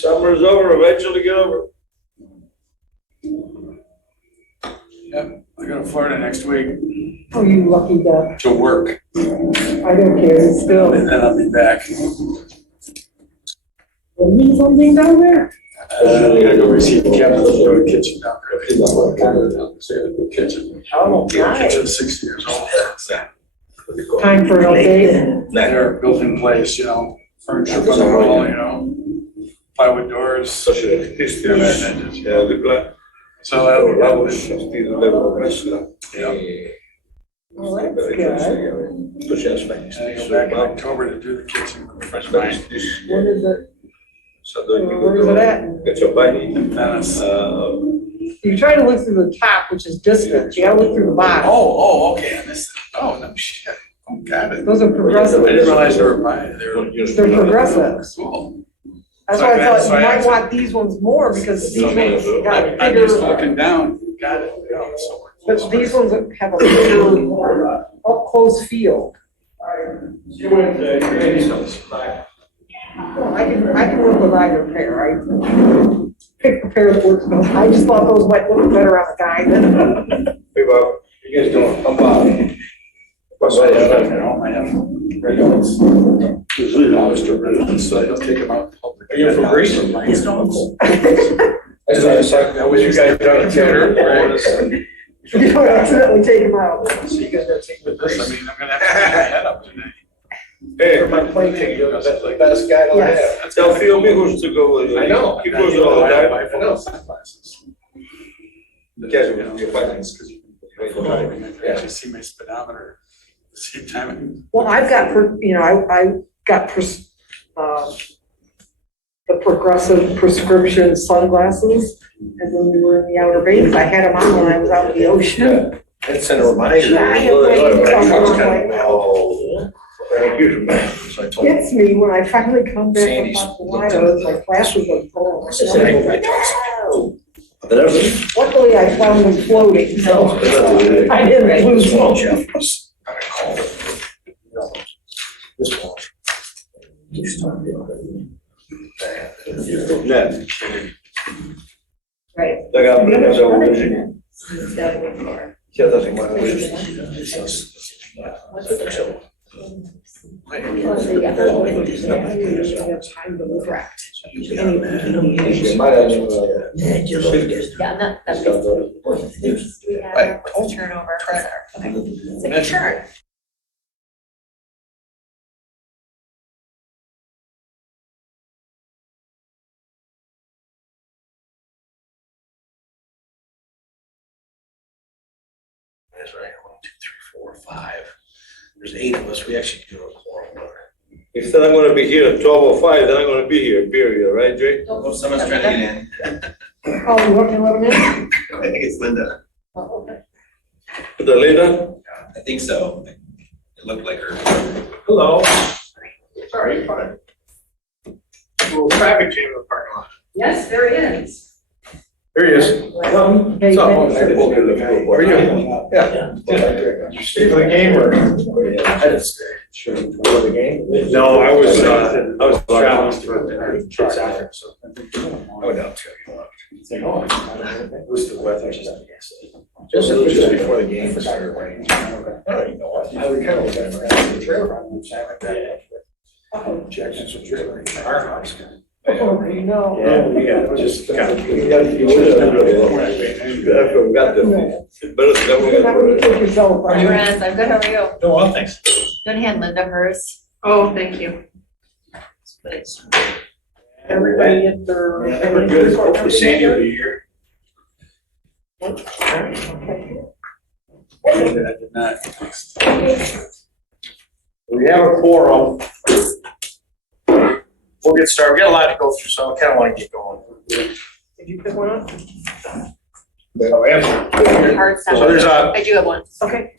Summer's over, eventually get over. Yep, I go to Florida next week Oh, you lucky duck. to work, I don't care, still. and then I'll be back. You need something down there? I'm gonna go receive Kevin, go to the kitchen down there. The kitchen. Oh, The nice. kitchen's 60 years old. Time for an update. They're built in place, furniture for the wall, plywood doors. So should I this Yeah, and then just- the plan? So that'll be Vamos, good. still level mezcla. Well, that's good. To się Spanish. I go back in October to do the kitchen with fresh wine. When is it? Sadowniku Where is it at? Kacopani. In Venice. You're trying to look through the top, which is distance. You gotta look through the bottom. Okay, I missed it. Oh, no shit. Oh, got it. Those are I didn't progressive. realize they were mine. They were They're progressive. cool. That's why I thought you might want these ones more because these ones got a I'm just bigger, looking down. Got it. but these ones have a bigger up close feel. I can work with either pair. I pick the pair that works best. I just thought those might look better on a guy than. Hey Bob, you guys doing? I'm Bob. What's I that? have residents. Usually I was to residents, so I don't take them out in public. Are you from Greece? I just like, that was you guys down in theater. You don't accidentally take them out. So you guys gotta take with this. I mean, I'm gonna have to take my head up today. Hey, For my plane ticket. you're the best guy to Yes. have. Tell Phil Migos to go with you. I know. He goes all the time. I know. Sunglasses. Casual, you're fine. Because you can actually see my speedometer at the same time. Well, I've got, I got the progressive prescription sunglasses. And when we were in the Outer Banks, I had them on when I was out in the ocean. And send a reminder. Yeah, I have waiting somewhere, like, Oh, thank you. So I told him. Gets me when I finally come back Sandy's from Hawaii, my glasses are full. I told him. Luckily, I found them floating, so I didn't lose one. This one. Net. Right. Da Gabriela já hoje. Right. Já tá sem mais Correct. Yeah, that's we have turnover. Okay. Sure. That's right, 1, 2, 3, 4, 5. There's 8 of us, we actually do a quorum. If I'm gonna be here at 12:05, then I'm gonna be here, period, right, Jay? Oh, someone's trying to get in. Oh, you want to let them in? I think it's Linda. Oh, okay. Put the later? I think so. It looked like her. Hello. Sorry, fine. Little traffic jam in the parking lot. Yes, there is. There he is. Hey, What's up? thanks. How are you? Yeah. Did you stay for the game or? I didn't stay. Sure. For the game? No, I was traveling through the trucks after, so. I went out to. Who's the weather? Just before the game started raining. I don't even know what. I would kind of look at the trailer run, like that. Oh, Jackson's a trailer in our house. you know. Yeah, it was just kind of. We got the. You're not gonna take yourself, are you? Lorenz, I'm good, how are you? No, well, thanks. Good hand Linda hers. Oh, thank you. Everybody get their. We're good. Hopefully Sandy will be here. Okay. I did not. We have a quorum. We'll get started. We got a lot to go through, so I kind of want to get going. Did you pick one up? Oh, yeah. Hard stuff. So there's a, I do have one. Okay.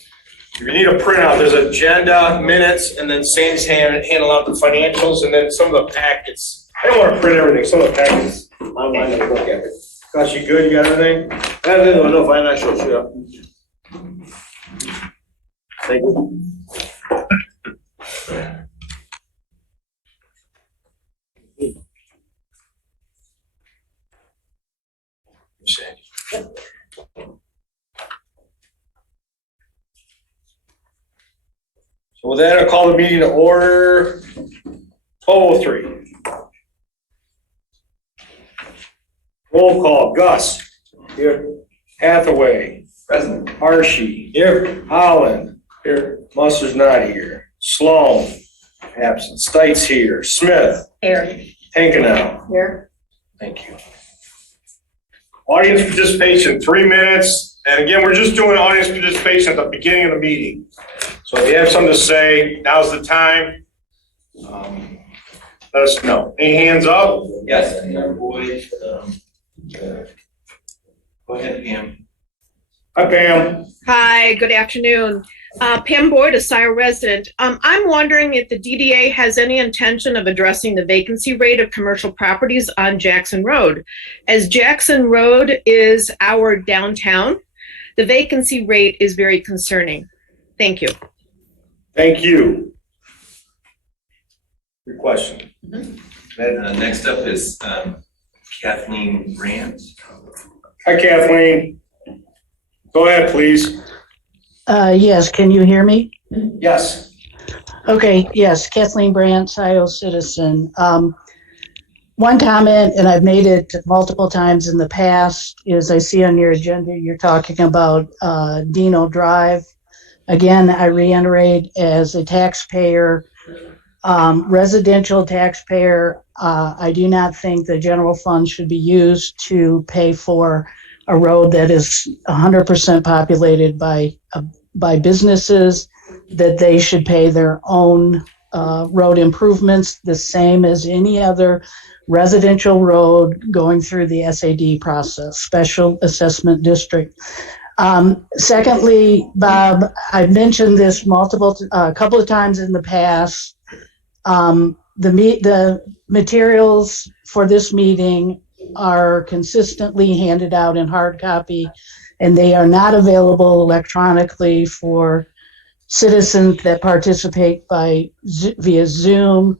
if you need a printout, there's agenda, minutes, and then Sandy's handle out the financials, and then some of the packets. I don't want to print everything, some of the packets online to look at it. Got you good, you got everything? I don't know financial shit. Thank you. Sandy. So with that, I'll call the meeting to order. 12:03. Roll call, Gus. Here. Hathaway. Present. Archie. Here. Holland. Here. Munster's not here. Sloan. Absent. Stites here. Smith. Here. Tankenow. Here. Thank you. Audience participation, 3 minutes. And again, we're just doing audience participation at the beginning of the meeting. So if you have something to say, now's the time. Let us know. Any hands up? Yes, Boyd. Go ahead, Pam. Hi, Pam. Hi, good afternoon. Pam Boyd, a Scio resident. I'm wondering if the DDA has any intention of addressing the vacancy rate of commercial properties on Jackson Road. As Jackson Road is our downtown, the vacancy rate is very concerning. Thank you. Thank you. Good question. Next up is Kathleen Brandt. Hi, Kathleen. Go ahead, please. Yes, can you hear me? Yes. Okay, yes, Kathleen Brandt, Scio citizen. One comment, and I've made it multiple times in the past, is I see on your agenda you're talking about Dino Drive. Again, I reiterate, as a taxpayer, residential taxpayer, I do not think the general fund should be used to pay for a road that is 100% populated by businesses, that they should pay their own road improvements, the same as any other residential road going through the SAD process, Special Assessment District. Secondly, Bob, I've mentioned this a couple of times in the past. The materials for this meeting are consistently handed out in hard copy, and they are not available electronically for citizens that participate via Zoom.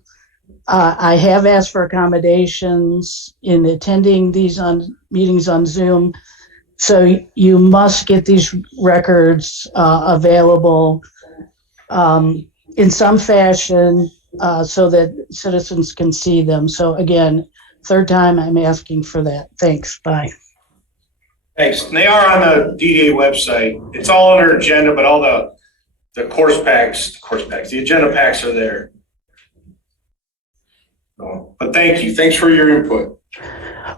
I have asked for accommodations in attending these meetings on Zoom, so you must get these records available in some fashion so that citizens can see them. So again, third time I'm asking for that. Thanks. Bye. Thanks. And they are on the DDA website. It's all on our agenda, but all the the agenda packs are there. So, but thank you. Thanks for your input.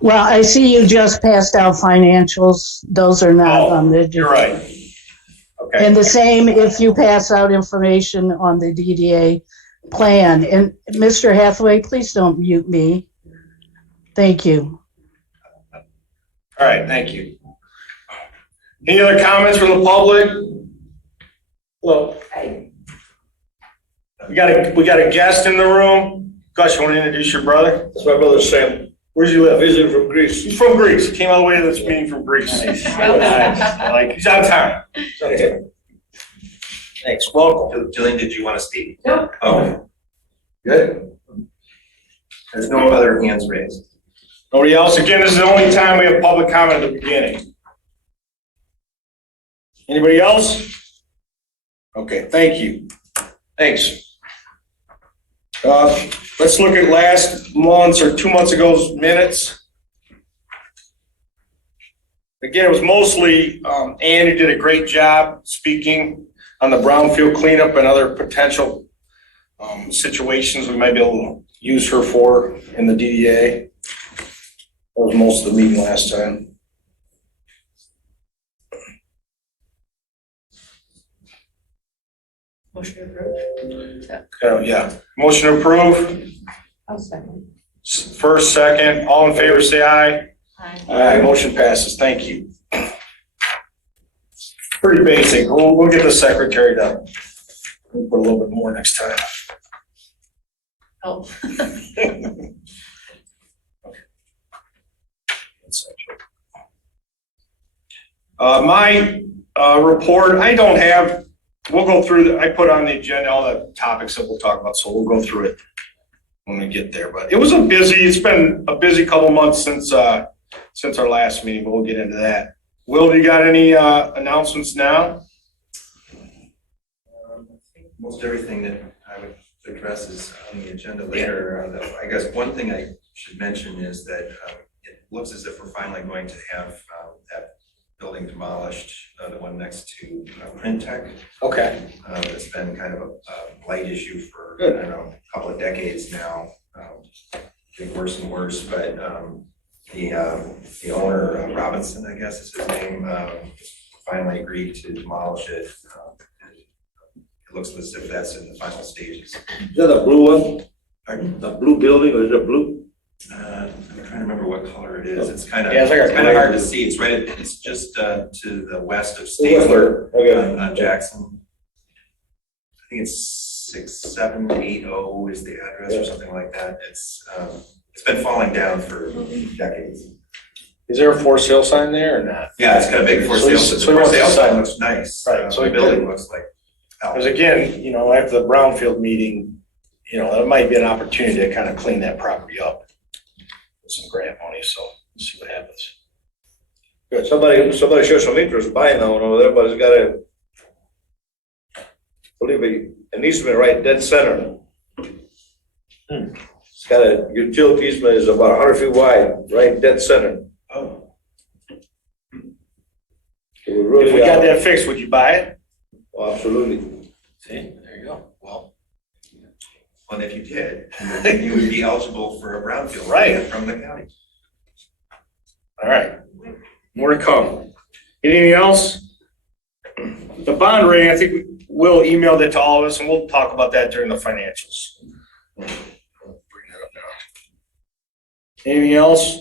Well, I see you just passed out financials. Those are not on the. You're right. Okay. And the same if you pass out information on the DDA plan. And Mr. Hathaway, please don't mute me. Thank you. All right. Thank you. Any other comments from the public? Well, we got a guest in the room. Gus, you want to introduce your brother? That's my brother Sam. Where does he live? Visiting from Greece. He's from Greece. He came all the way to this meeting from Greece. Nice. Like, he's out of town. Thanks. Welcome. Jillian, did you want to speak? No. Oh, good. There's no other hands raised. Nobody else? Again, this is the only time we have public comment at the beginning. Anybody else? Okay, thank you. Thanks. Let's look at last month's or 2 months ago's minutes. Again, it was mostly Ann who did a great job speaking on the brownfield cleanup and other potential situations we might be able to use her for in the DDA. That was most of the meeting last time. Motion approved. Yeah, motion to approve. I'll second. First, second, all in favor, say aye. Aye. Aye, motion passes, thank you. Pretty basic, we'll get the secretary to put a little bit more next time. Oh. My report, I don't have, we'll go through, I put on the agenda all the topics that we'll talk about, so we'll go through it when we get there. But it's been a busy couple months since since our last meeting, but we'll get into that. Will, you got any announcements now? I think most everything that I would address is on the agenda later. I guess one thing I should mention is that it looks as if we're finally going to have that building demolished, the one next to Print Tech. Okay. It's been kind of a blight issue for, Good. I don't know, a couple of decades now. Getting worse and worse, but the owner, Robinson, I guess is his name, finally agreed to demolish it. It looks as if that's in the final stages. Is that a blue one? Pardon? A blue building, or is it blue? I'm trying to remember what color it is. It's kind of, Yeah, it's like a kind of hard to gray. see. It's right, it's just to the west of Stabler on Jackson. I think it's 6780 is the address or something like that. It's been falling down for decades. Is there a for sale sign there or not? Yeah, it's got a big for So sale. it's- The for sale sign looks nice. Right, so The it building could- looks like hell. Because again, after the Brownfield meeting, there might be an opportunity to kind of clean that property up with some grant money, so we'll see what happens. Good, somebody showed some interest buying that one over there, but it's got believe me, an easement right dead center. It's got a utility easement, is about 100 feet wide, right dead center. Oh, It would really, If we got that fixed, would you buy it? oh, absolutely. See, there you go. Well, well, if you did, you would be eligible for a brownfield Right. grant from the county. all right. More to come. Anything else? The bond rating, I think Will emailed it to all of us, and we'll talk about that during the financials. Bring that up now. Anything else?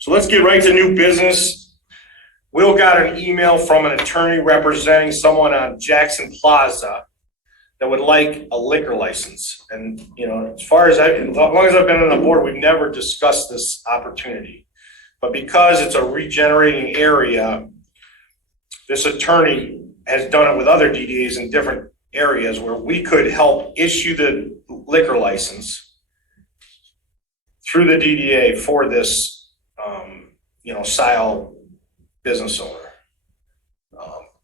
So let's get right to new business. Will got an email from an attorney representing someone on Jackson Plaza that would like a liquor license. And, as long as I've been on the board, we've never discussed this opportunity. But because it's a regenerating area, this attorney has done it with other DDAs in different areas where we could help issue the liquor license through the DDA for this, Scio business owner.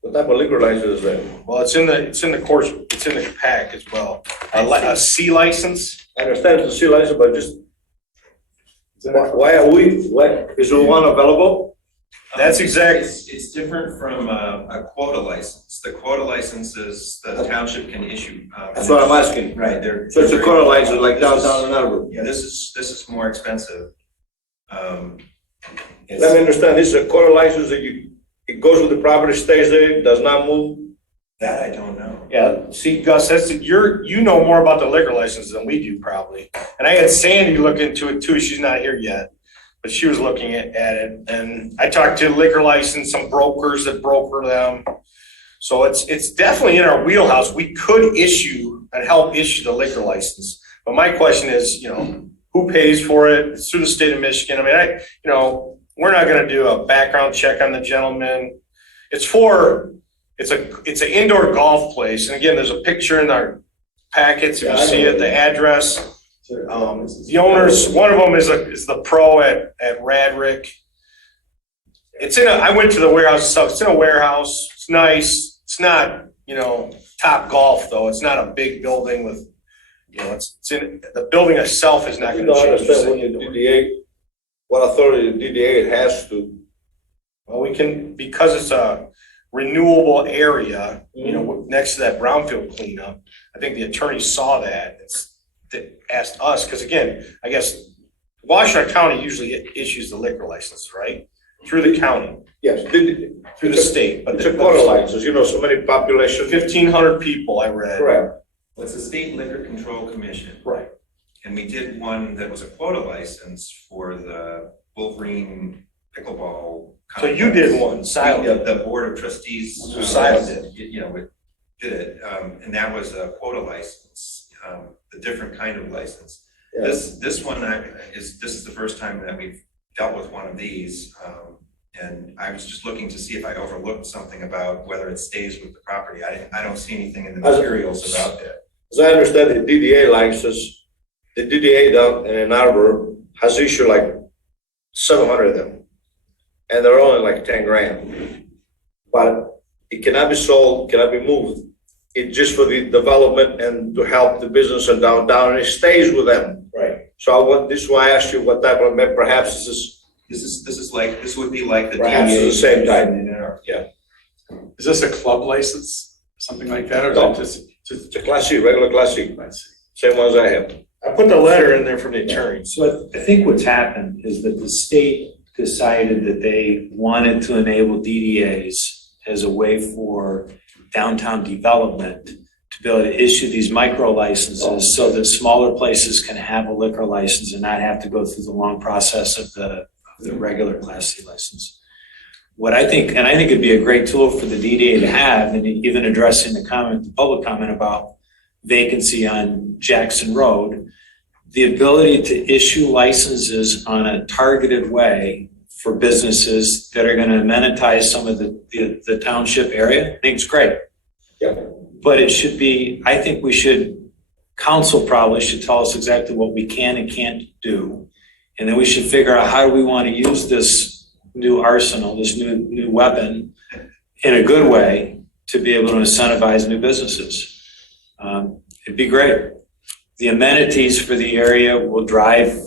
What type of liquor license is that? Well, it's in the course, it's in the pack as well. A C license. I understand it's a C license, but just, why is there one available? That's exact. It's different from a quota license. The quota license is the township can issue. That's what I'm asking. Right, they're. So it's a quota license like This is- downtown Ann Arbor. Yeah, this is more expensive. Let me understand, this is a quota license that it goes with the property, stays there, does not move? That I don't know. Yeah, see, Gus, you know more about the liquor license than we do probably. And I had Sandy look into it too. She's not here yet, but she was looking at it. And I talked to liquor license, some brokers that broker them. So it's definitely in our wheelhouse. We could issue and help issue the liquor license. But my question is, who pays for it? It's through the state of Michigan. I mean, we're not gonna do a background check on the gentleman. It's an indoor golf place. And again, there's a picture in our packets. If you see it, the address. The owners, one of them is the pro at Radrick. I went to the warehouse stuff. It's in a warehouse. It's nice. It's not, top golf though. It's not a big building with, the building itself is not You gonna don't change. understand when you DDA, what authority the DDA has to. Well, we can, because it's a renewable area, next to that brownfield cleanup. I think the attorney saw that, that asked us, because again, I guess Washington County usually issues the liquor license, right? Through the county, Yes, through the state, but it's a quota license, so many population. 1,500 people, I read. Correct. Well, it's the State Liquor Control Commission. Right. And we did one that was a quota license for the Wolverine pickleball. So you did one, Scio did. The Board of Trustees. Scio did. Did it, and that was a quota license, a different kind of license. Yeah. This one this is the first time that we've dealt with one of these. And I was just looking to see if I overlooked something about whether it stays with the property. I don't see anything in the materials about that. As I understand the DDA license, the DDA down in Ann Arbor has issued like 700 of them. And they're only like 10 grand. But it cannot be sold, cannot be moved. It's just for the development and to help the business in downtown, and it stays with them. Right. So this is why I asked you what type of, perhaps This would be like the Perhaps DDA. it's the same type. Yeah. Is this a club license, something like that, or is No. it just? It's a Class C, regular Class C, same ones I have. I put the letter in there from the attorney. So I think what's happened is that the state decided that they wanted to enable DDAs as a way for downtown development to be able to issue these micro licenses so that smaller places can have a liquor license and not have to go through the long process of the regular Class C license. What I think, and I think it'd be a great tool for the DDA to have, and even addressing the public comment about vacancy on Jackson Road, the ability to issue licenses on a targeted way for businesses that are gonna amenitize some of the township area, I think it's great. Yeah. But it should be, I think council probably should tell us exactly what we can and can't do. And then we should figure out how do we wanna use this new arsenal, this new weapon in a good way to be able to incentivize new businesses. It'd be great. The amenities for the area will drive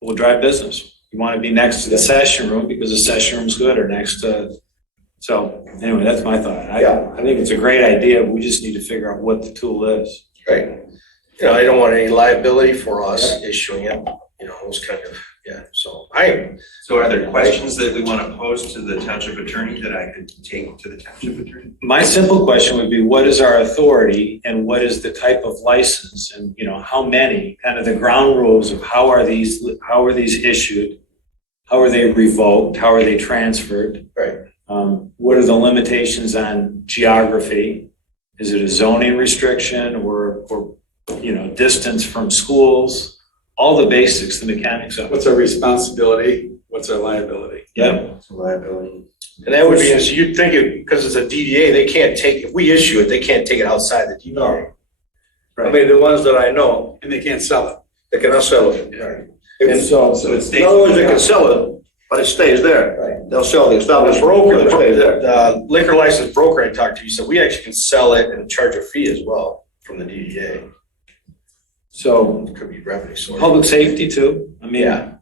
business. You want to be next to the session room because the session room's good, or next to, so anyway, that's my thought. I think it's a great idea. We just need to figure out what the tool is. Right. You know, I don't want any liability for us issuing it, you know, those kind of, so So are there questions that we want to pose to the township attorney that I could take to the township attorney? My simple question would be, what is our authority and what is the type of license, and, you know, how many, kind of the ground rules of how are these issued? How are they revoked? How are they transferred? Right. What are the limitations on geography? Is it a zoning restriction or, you know, distance from schools? All the basics, the mechanics of it. What's our responsibility? What's our liability? Yeah. Liability. And that would be, so you'd think it, because it's a DDA, they can't take, if we issue it, they can't take it outside the DDA. No. Right. I mean, the ones that I know, And they can't sell it. they cannot sell it. Yeah. And so, So it In stays. other words, they can sell it, but it stays there. Right. They'll sell the The establishment. broker, but it stays there. the liquor license broker I talked to, he said, we actually can sell it and charge a fee as well from the DDA. so It could be revenue source. public safety too. I mean, Yeah.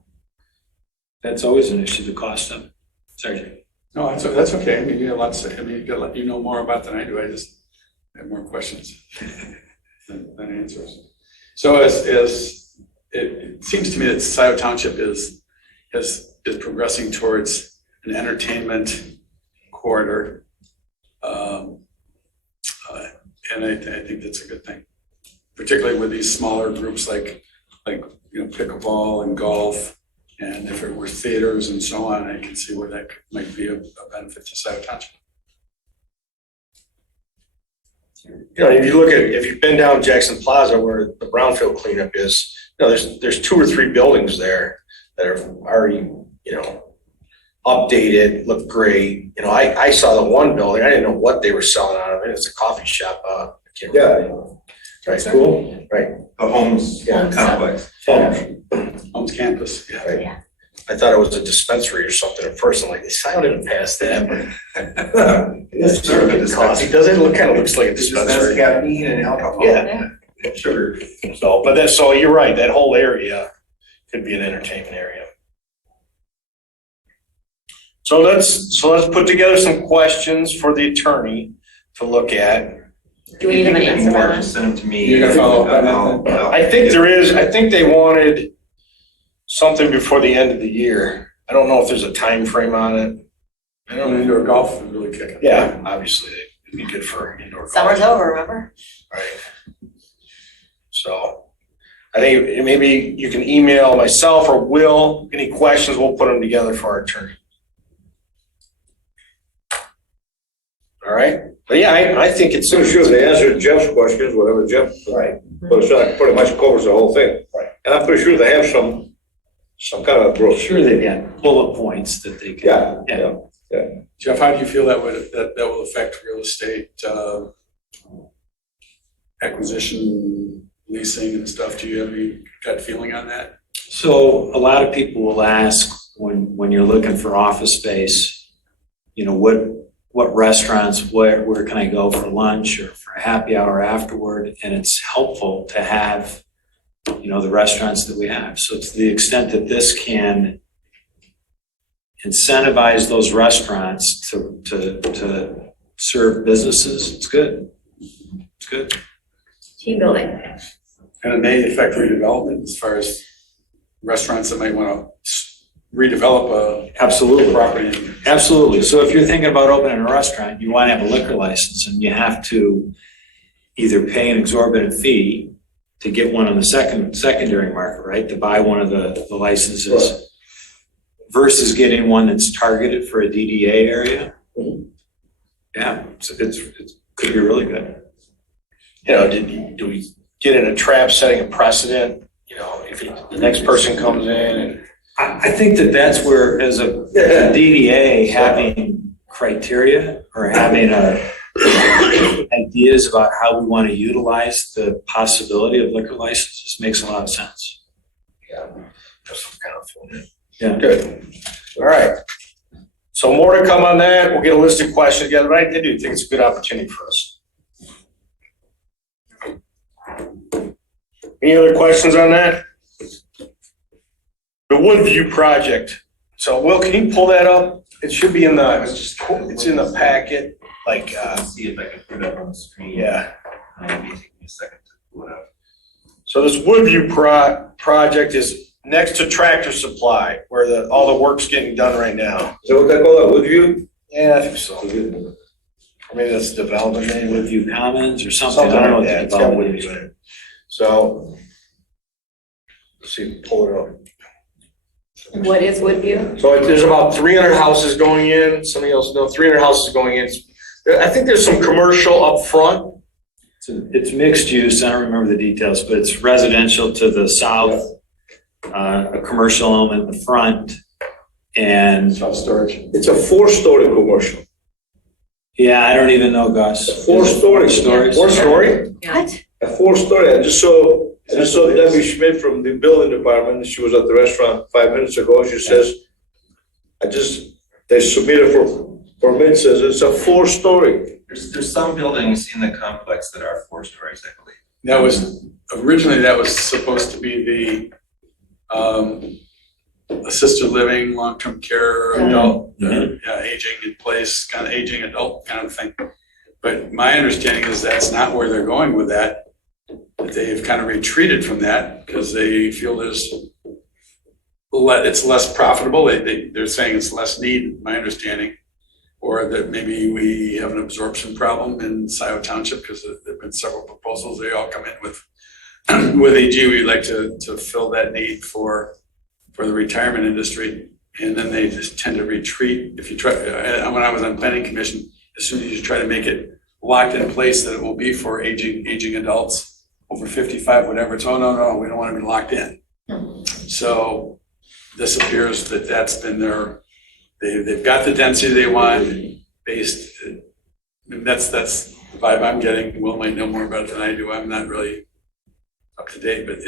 that's always an issue, the cost of it. Sorry. No, that's okay. I mean, you have lots to say. I mean, you know more about than I do. I just have more questions than answers. So as it seems to me that Scio Township is progressing towards an entertainment corridor. And I think that's a good thing, particularly with these smaller groups like you know, pickleball and golf. And if it were theaters and so on, I can see where that might be a benefit to Scio Township. You know, if you look at, if you've been down Jackson Plaza where the brownfield cleanup is, you know, there's 2 or 3 buildings there that are already, you know, updated, look great. You know, I saw the one building, I didn't know what they were selling out of it. It's a coffee shop. I can't remember. Right, cool, right. The homes complex. Homes campus, yeah. Right. I thought it was a dispensary or something at first. I'm like, I didn't pass that, but It's sort of a coffee, does it? It kind of looks like a Dispense dispensary. caffeine and alcohol. Yeah. Sugar. So, but that's, so you're right, that whole area could be an entertainment area. So let's put together some questions for the attorney to look at. Do we need an answer More, on just that? send them to me. You're gonna follow up on that? I'll- I think there is, I think they wanted something before the end of the year. I don't know if there's a time frame on it. I don't know. Indoor golf would really kick it. Yeah, obviously, it'd be good for indoor golf. Summer's over, remember? Right. So I think maybe you can email myself or Will, any questions, we'll put them together for our attorney. All right, but yeah, I think it's. So sure, they answered Jeff's questions, whatever Jeff. Right. But it's not, pretty much covers the whole thing. Right. And I'm pretty sure they have some kind of I'm brochure. sure they've got bullet points that they can. Yeah. Jeff, how do you feel that will affect real estate acquisition, leasing and stuff? Do you have any gut feeling on that? So a lot of people will ask, when you're looking for office space, you know, what restaurants, where can I go for lunch or for a happy hour afterward? And it's helpful to have, you know, the restaurants that we have. So to the extent that this can incentivize those restaurants to serve businesses, it's good. It's good. Team building. And it may affect redevelopment as far as restaurants that might want to redevelop a Absolutely. property. Absolutely. So if you're thinking about opening a restaurant, you want to have a liquor license, and you have to either pay an exorbitant fee to get one on the secondary market, right? To buy one of the licenses versus getting one that's targeted for a DDA area. Yeah, so it could be really good. You know, do we get in a trap setting a precedent? You know, if the next person comes in and. I think that's where, as a DDA, having criteria or having ideas about how we want to utilize the possibility of liquor licenses makes a lot of sense. Yeah, just kind of fun. Yeah. Good. All right. So more to come on that. We'll get a list of questions together. Right? I do think it's a good opportunity for us. Any other questions on that? The Woodview project. So Will, can you pull that up? It should be in the, it's in the packet, like, See if I can put it up on the screen. yeah. Maybe take me a second to pull it up. So this Woodview project is next to Tractor Supply, where all the work's getting done right now. Is that what they call it, Woodview? Yeah, I think so. Or maybe that's the development name. Woodview Commons or something. Something I don't know like what that. the It's got development Woodview is. in it. So, let's see, pull it up. What is Woodview? So there's about 300 houses going in. Somebody else know 300 houses going in. I think there's some commercial up front. It's mixed use. I don't remember the details, but it's residential to the south, a commercial element in the front, and Self-storage. It's a 4-story commercial. yeah, I don't even know, Gus. 4-story. Stories. 4-story? What? A 4-story. I just saw Debbie Schmidt from the building department. She was at the restaurant 5 minutes ago. She says, they submitted for permit, says it's a 4-story. There's some buildings in the complex that are 4 stories, I believe. That was, originally that was supposed to be the assisted living, long-term care, adult, aging in place, kind of aging adult kind of thing. But my understanding is that's not where they're going with that. That they've kind of retreated from that because they feel it's less profitable. They're saying it's less need, my understanding. Or that maybe we have an absorption problem in Scio Township because there've been several proposals. They all come in with AG, we'd like to fill that need for the retirement industry. And then they just tend to retreat. If you try, when I was on planning commission, as soon as you try to make it locked in place that it will be for aging adults over 55, whatever, it's, oh, no, we don't want to be locked in. So this appears that that's been they've got the density they want based, that's the vibe I'm getting. Will might know more about it than I do. I'm not really up to date, but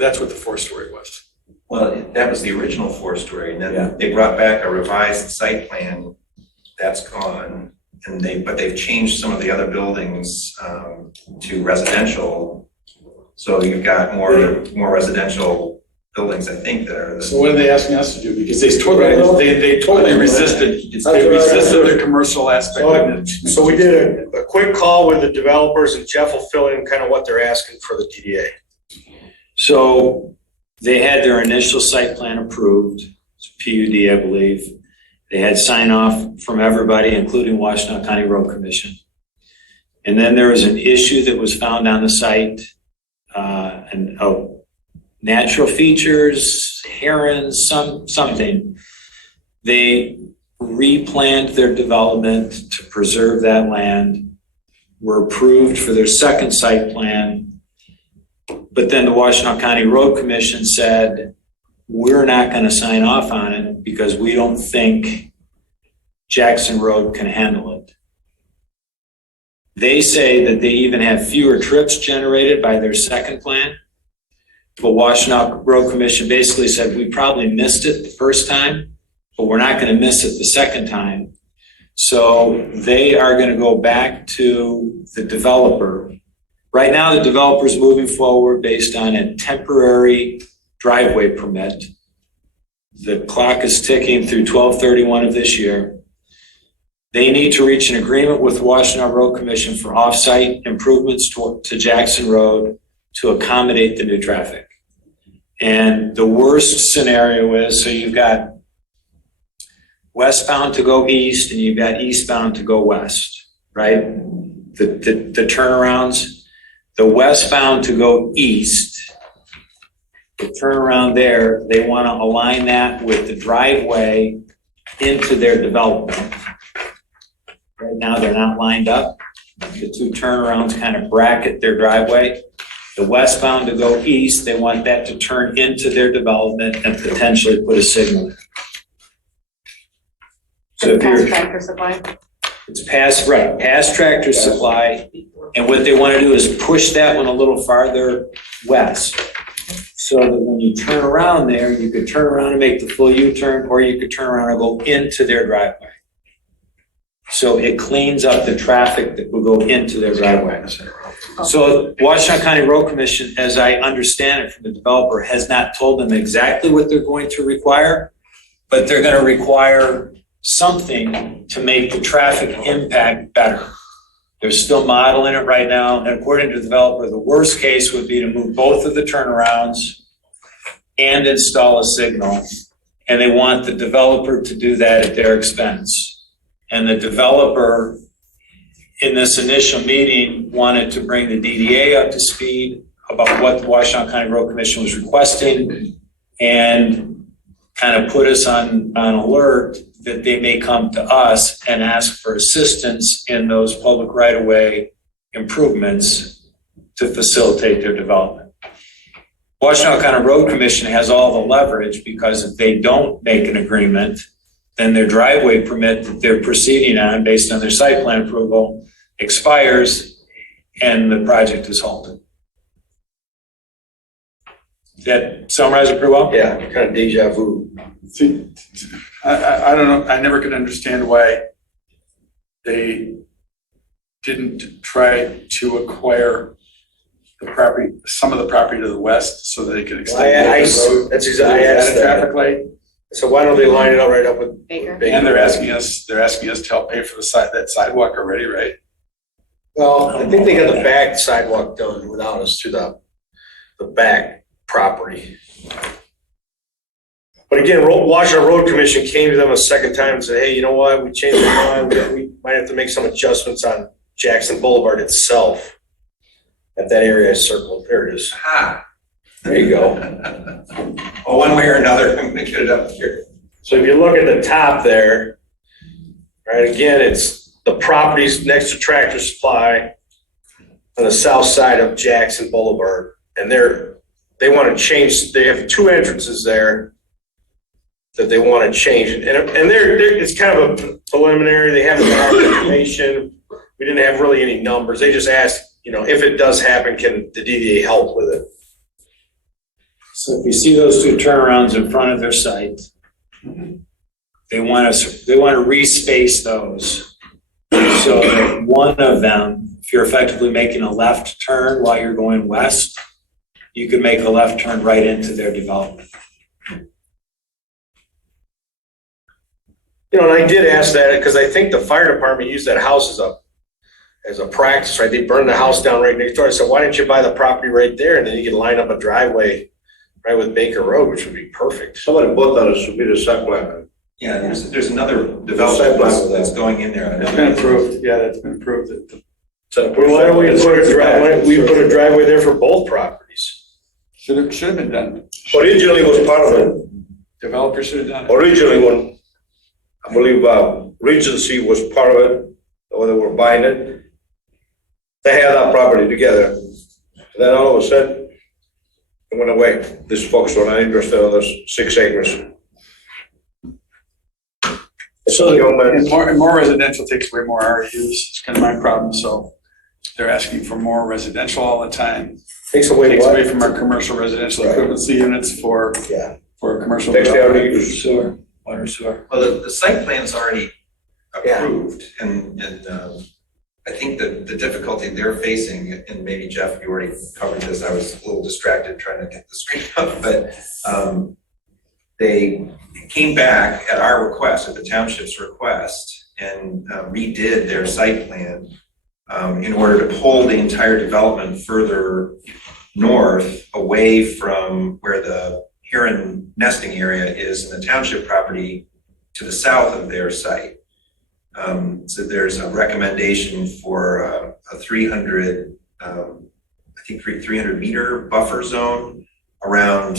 that's what the 4-story was. Well, that was the original 4-story, and Yeah. then they brought back a revised site plan. That's gone, but they've changed some of the other buildings to residential. So you've got more residential buildings, I think, that are. So what are they asking us to do? Because they totally resisted. They resisted the commercial aspect of it. So we did a quick call with the developers, and Jeff will fill in kind of what they're asking for the DDA. So they had their initial site plan approved, it's PUD, I believe. They had sign off from everybody, including Washtenaw County Road Commission. And then there was an issue that was found on the site, natural features, herons, something. They replanned their development to preserve that land, were approved for their second site plan. But then the Washtenaw County Road Commission said, we're not going to sign off on it because we don't think Jackson Road can handle it. They say that they even have fewer trips generated by their second plan. But Washtenaw Road Commission basically said, we probably missed it the first time, but we're not gonna miss it the second time. So they are gonna go back to the developer. Right now, the developer's moving forward based on a temporary driveway permit. The clock is ticking through 12/31 of this year. They need to reach an agreement with Washtenaw Road Commission for off-site improvements to Jackson Road to accommodate the new traffic. And the worst scenario is, so you've got westbound to go east and you've got eastbound to go west, right? The turnarounds, the westbound to go east, the turnaround there, they want to align that with the driveway into their development. Right now, they're not lined up. The two turnarounds kind of bracket their driveway. The westbound to go east, they want that to turn into their development and potentially put a signal in. So if you're, Tractor Supply. it's past Tractor Supply, and what they want to do is push that one a little farther west. So that when you turn around there, you could turn around and make the full U-turn, or you could turn around and go into their driveway. So it cleans up the traffic that will go into their driveway. So Washtenaw County Road Commission, as I understand it from the developer, has not told them exactly what they're going to require, but they're going to require something to make the traffic impact better. They're still modeling it right now, and according to the developer, the worst case would be to move both of the turnarounds and install a signal, and they want the developer to do that at their expense. And the developer, in this initial meeting, wanted to bring the DDA up to speed about what the Washtenaw County Road Commission was requesting and kind of put us on alert that they may come to us and ask for assistance in those public right-of-way improvements to facilitate their development. Washtenaw County Road Commission has all the leverage because if they don't make an agreement, then their driveway permit that they're proceeding on based on their site plan approval expires and the project is halted. Did that summarize it pretty well? Yeah, kind of deja vu. See, I don't know, I never could understand why they didn't try to acquire the property, some of the property to the west so that they could extend the road. That's exactly, I asked Add a traffic that. light. So why don't they line it up right up with Baker. And they're asking us to help pay for that sidewalk already, right? Well, I think they got the back sidewalk done without us to the back property. But again, Washtenaw Road Commission came to them a second time and said, hey, you know what, we changed our mind, we might have to make some adjustments on Jackson Boulevard itself. At that area I circled, there it is. Ah, There you go. well, one way or another, I'm gonna get it up here. So if you look at the top there, right, again, it's the properties next to Tractor Supply on the south side of Jackson Boulevard. And they want to change, they have two entrances there that they want to change. And it's kind of a preliminary, they haven't got information. We didn't have really any numbers. They just asked, if it does happen, can the DDA help with it? So if you see those two turnarounds in front of their site, they want to respace those so that one of them, if you're effectively making a left turn while you're going west, you could make a left turn right into their development. And I did ask that because I think the fire department used that house as a practice, right? They burned the house down right next door. I said, why didn't you buy the property right there? And then you could line up a driveway right with Baker Road, which would be perfect. Somebody bought that as submitted site plan. Yeah, there's another development that's going in there. It's been approved, yeah, that's been approved. Well, why don't we put a driveway there for both properties? Should have been done. Originally was part of it. Developer should have done it. Originally, when I believe Regency was part of it, or they were buying it, they had that property together. And then all of a sudden, it went away. This folks were not interested in those 6 acres. So Young man. And more residential takes away more RUs. It's kind of my problem. So they're asking for more residential all the time. Takes away Takes away what? from our commercial residential Right. equivalency units for Yeah. commercial. Takes out development. the Sewer, water sewer. Well, the site plan's already Yeah. approved, and I think that the difficulty they're facing, and maybe Jeff, you already covered this, I was a little distracted trying to get this straight up, but they came back at our request, at the township's request, and redid their site plan in order to pull the entire development further north, away from where the heron nesting area is in the township property to the south of their site. So there's a recommendation for a 300, I think 300 meter buffer zone around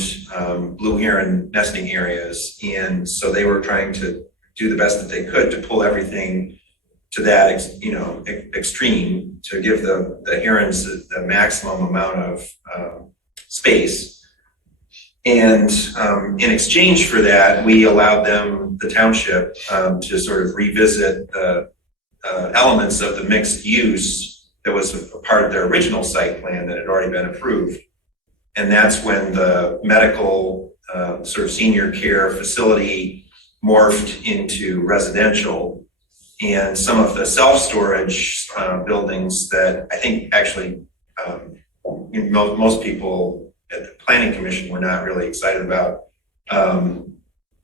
blue heron nesting areas. And so they were trying to do the best that they could to pull everything to that, extreme, to give the herons the maximum amount of space. And in exchange for that, we allowed them, the township, to sort of revisit the elements of the mixed use that was a part of their original site plan that had already been approved. And that's when the medical sort of senior care facility morphed into residential. And some of the self-storage buildings that I think actually most people at the planning commission were not really excited about,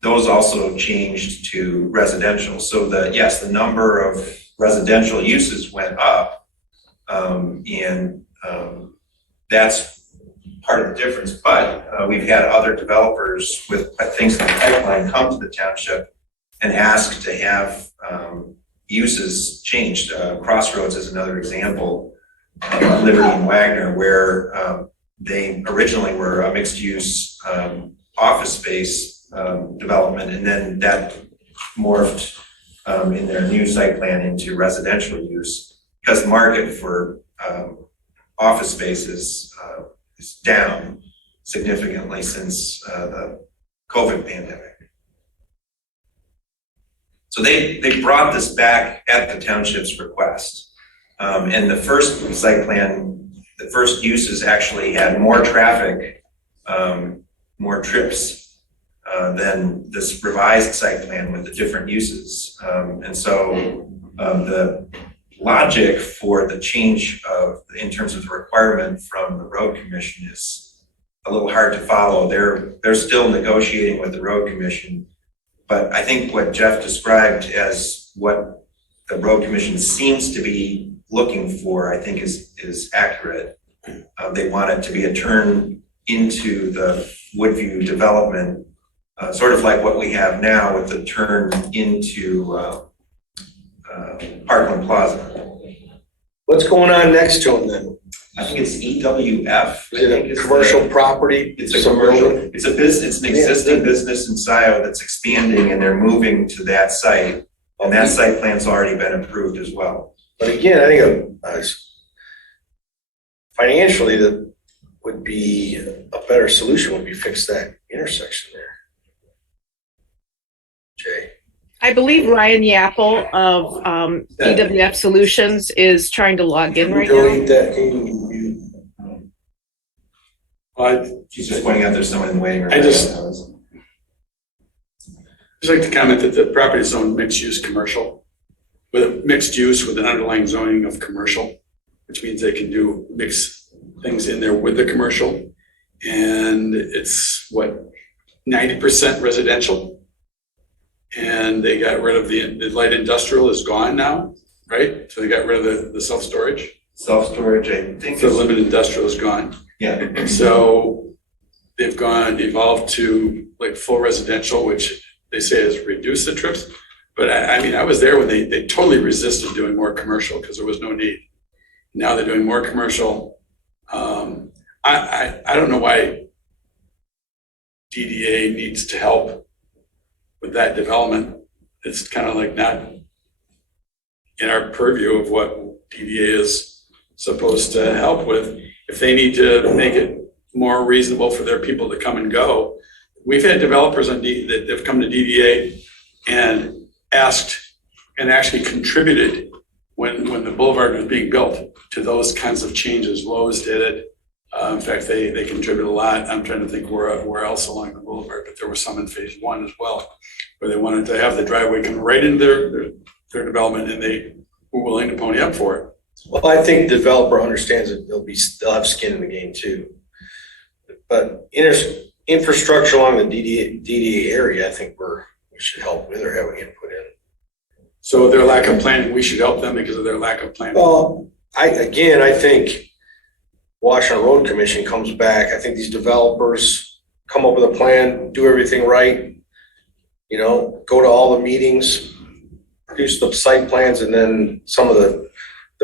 those also changed to residential. So the number of residential uses went up, and that's part of the difference. But we've had other developers with things in the pipeline come to the township and ask to have uses changed. Crossroads is another example, Liberty and Wagner, where they originally were a mixed-use office space development, and then that morphed in their new site plan into residential use, because the market for office space is down significantly since the COVID pandemic. So they brought this back at the township's request, and the first site plan, the first uses actually had more traffic, more trips than this revised site plan with the different uses. And so the logic for the change in terms of the requirement from the road commission is a little hard to follow. They're still negotiating with the road commission, but I think what Jeff described as what the road commission seems to be looking for, I think is accurate. They want it to be a turn into the Woodview development, sort of like what we have now with the turn into Parkland Plaza. What's going on next to them then? I think it's EWF. Is it a commercial property? It's a commercial, it's a business, it's an existing business in Scio that's expanding, and they're moving to that site. And that site plan's already been approved as well. But again, I think financially, that would be a better solution would be fix that intersection there. Jay. I believe Ryan Yapple of EWF Solutions is trying to log in right now. Delete that. She's just pointing out there's someone in the waiting room. I just like to comment that the property is zoned mixed-use commercial, with mixed use with an underlying zoning of commercial, which means they can do mix things in there with the commercial. And it's 90% residential. And they got rid of the light industrial is gone now, right? So they got rid of the self-storage. Self-storage, I think. The limited industrial is gone. Yeah. So they've evolved to like full residential, which they say has reduced the trips. But I was there when they totally resisted doing more commercial because there was no need. Now they're doing more commercial. I don't know why DDA needs to help with that development. It's kind of like not in our purview of what DDA is supposed to help with. If they need to make it more reasonable for their people to come and go. We've had developers that have come to DDA and asked and actually contributed when the boulevard was being built to those kinds of changes. Lowe's did it. In fact, they contribute a lot. I'm trying to think where else along the boulevard, but there was some in phase one as well, where they wanted to have the driveway come right into their development, and they were willing to pony up for it. Well, I think the developer understands that they'll have skin in the game too. But infrastructure along the DDA area, I think we should help with or have an input in. So their lack of planning, we should help them because of their lack of planning. Well, I think Washington Road Commission comes back. I think these developers come up with a plan, do everything right, go to all the meetings, produce the site plans, and then some of the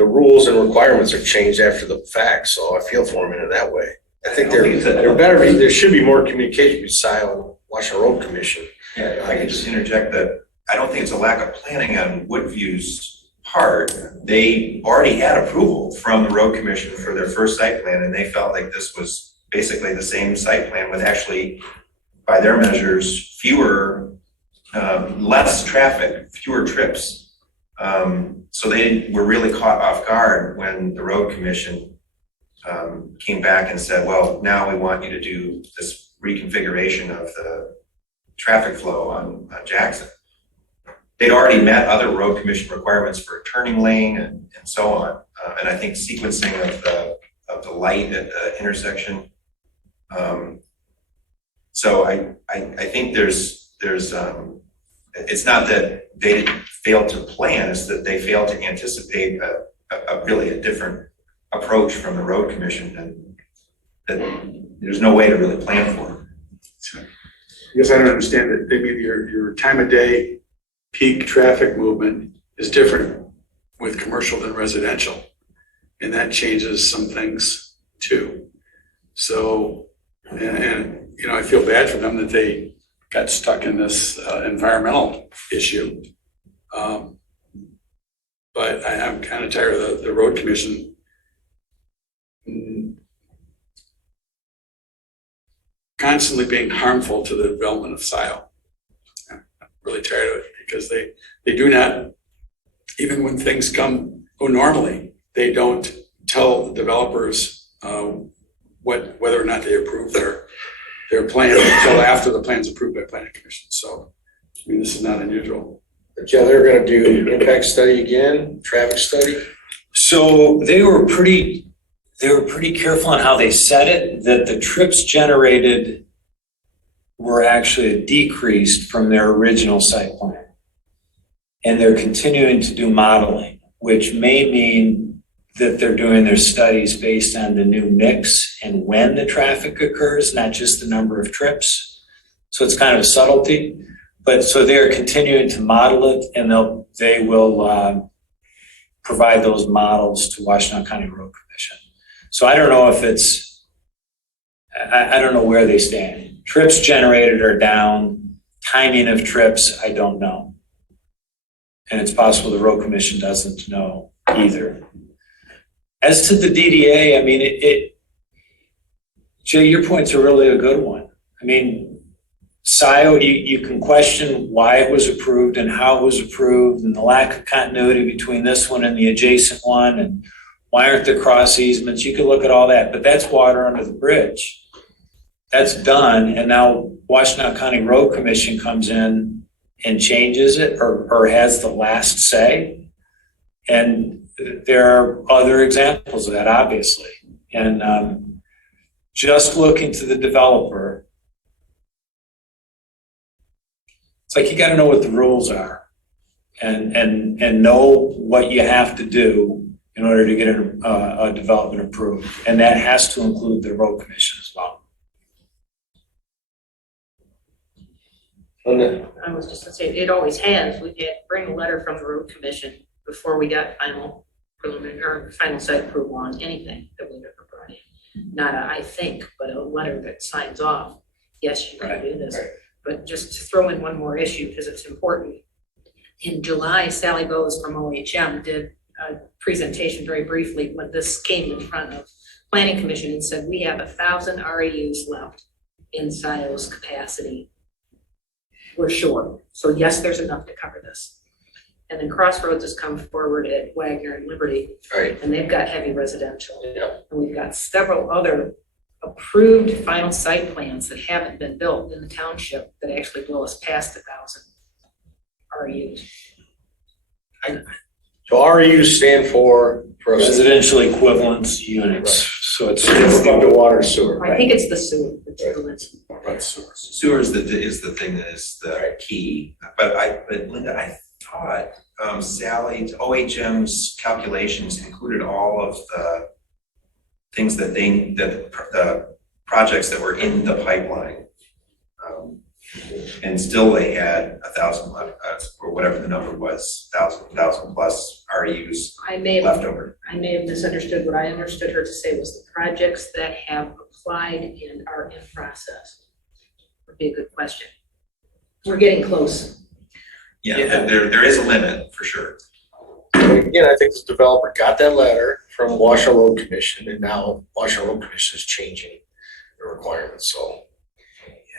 rules and requirements are changed after the fact. So I feel for them in that way. I think there should be more communication between Scio and Washington Road Commission. Yeah, if I could just interject that I don't think it's a lack of planning on Woodview's part. They already had approval from the road commission for their first site plan, and they felt like this was basically the same site plan with actually, by their measures, less traffic, fewer trips. So they were really caught off guard when the road commission came back and said, well, now we want you to do this reconfiguration of the traffic flow on Jackson. They'd already met other road commission requirements for a turning lane and so on. And I think sequencing of the light at the intersection. So I think there's it's not that they failed to plan, it's that they failed to anticipate a really different approach from the road commission, and that there's no way to really plan for it. I guess I don't understand that maybe your time of day peak traffic movement is different with commercial than residential. And that changes some things too. So, and I feel bad for them that they got stuck in this environmental issue. But I'm kind of tired of the road commission constantly being harmful to the development of Scio. I'm really tired of it because they do not, even when things go normally, they don't tell the developers whether or not they approve their plan until after the plan's approved by planning commission. So, I mean, this is not unusual. But yeah, they're going to do an impact study again, traffic study. So they were pretty careful on how they said it, that the trips generated were actually decreased from their original site plan. And they're continuing to do modeling, which may mean that they're doing their studies based on the new mix and when the traffic occurs, not just the number of trips. So it's kind of a subtlety, but so they're continuing to model it, and they will provide those models to Washington County Road Commission. So I don't know if I don't know where they stand. Trips generated are down, timing of trips, I don't know. And it's possible the road commission doesn't know either. As to the DDA, I mean, Jay, your point's really a good one. I mean, Scio, you can question why it was approved and how it was approved and the lack of continuity between this one and the adjacent one, and why aren't there cross easements? You can look at all that, but that's water under the bridge. That's done, and now Washington County Road Commission comes in and changes it or has the last say. And there are other examples of that, obviously. And just looking to the developer, it's like you got to know what the rules are and know what you have to do in order to get a development approved. And that has to include the road commission as well. I was just gonna say, it always has. We had to bring a letter from the road commission before we got final preliminary or final site approval on anything that we've ever brought in. Not a I think, but a letter that signs off, yes, you can do this. Right. But just to throw in one more issue, because it's important. In July, Sally Bowes from OHM did a presentation very briefly when this came in front of Planning Commission and said, we have 1,000 REUs left in Scio's capacity. We're short. So yes, there's enough to cover this. And then Crossroads has come forward at Wagner and Liberty, Right. and they've got heavy residential. Yeah. And we've got several other approved final site plans that haven't been built in the township that actually blow us past 1,000 RUs. So RUs stand for Residential equivalence units, so it's. up to water sewer. I think it's the sewer. Right, source. Sewer is the thing that is the key, but Linda, I thought, Sally's, OHM's calculations included all of the things that the projects that were in the pipeline. And still they had 1,000 left, or whatever the number was, 1,000 plus RUs I may left over. have misunderstood. What I understood her to say was the projects that have applied and are in process would be a good question. We're getting close. Yeah, there is a limit for sure. Again, I think this developer got that letter from Washington Road Commission, and now Washington Road Commission is changing the requirements, so.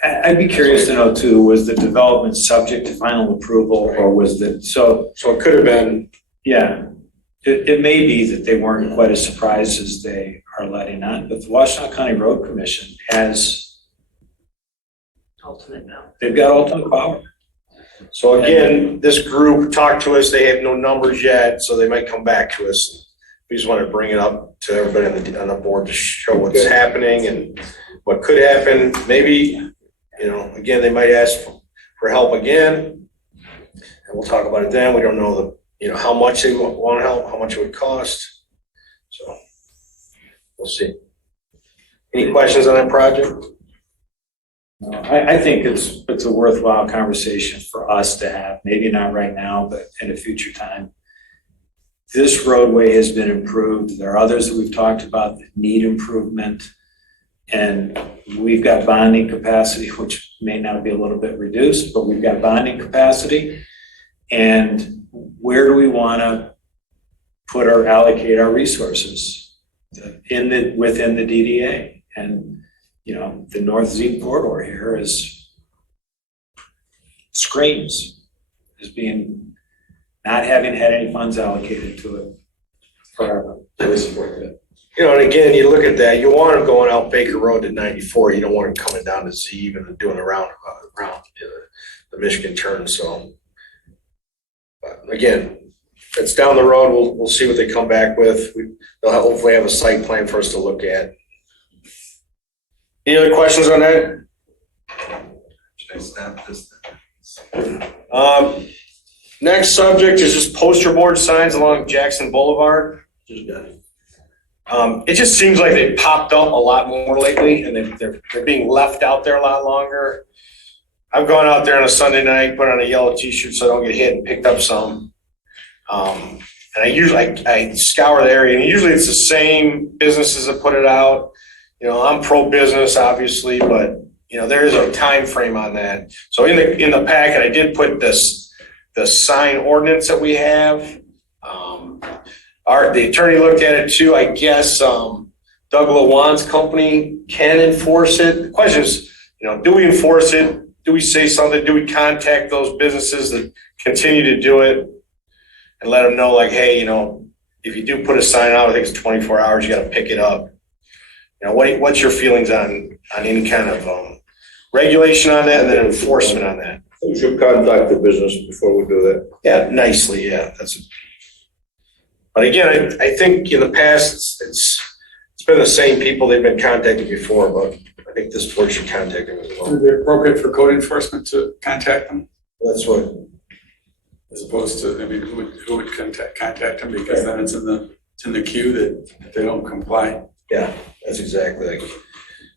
I'd be curious to know too, was the development subject to final approval or was the, so, So it could have been, yeah. It may be that they weren't quite as surprised as they are letting on, but the Washtenaw County Road Commission has, Ultimate now. they've got ultimate power. so again, this group talked to us, they have no numbers yet, so they might come back to us. We just want to bring it up to everybody on the board to show what's happening and what could happen. Maybe, again, they might ask for help again, and we'll talk about it then. We don't know how much they want help, how much it would cost. So we'll see. Any questions on that project? I think it's a worthwhile conversation for us to have, maybe not right now, but at a future time. This roadway has been improved. There are others that we've talked about that need improvement. And we've got bonding capacity, which may now be a little bit reduced, but we've got bonding capacity. And where do we want to allocate our resources? Within the DDA. And, the North Zeke corridor here screams as being, not having had any funds allocated to it forever. And again, you look at that, you want them going out Baker Road to 94. You don't want them coming down to Zeeb and doing a roundabout around the Michigan turn. So, but again, it's down the road. We'll see what they come back with. They'll hopefully have a site plan for us to look at. Any other questions on that? Should I snap this? Next subject is just poster board signs along Jackson Boulevard. It just seems like they popped up a lot more lately, and they're being left out there a lot longer. I've gone out there on a Sunday night, put on a yellow t-shirt so I don't get hit, and picked up some. And I scour the area, and usually it's the same businesses that put it out. I'm pro-business, obviously, but there is a time frame on that. So in the packet, I did put the sign ordinance that we have. The attorney looked at it too. I guess Doug LeWan's company can enforce it. The question is, do we enforce it? Do we say something? Do we contact those businesses that continue to do it and let them know, like, hey, if you do put a sign out, I think it's 24 hours, you got to pick it up. What's your feelings on any kind of regulation on that and then enforcement on that? We should contact the business before we do that. Yeah, nicely, yeah. But again, I think in the past, it's been the same people they've been contacted before, but I think this board should contact them as well. Would it be appropriate for code enforcement to contact them That's what, as opposed to, who would contact them, because then it's in the queue that if they don't comply. yeah, that's exactly like.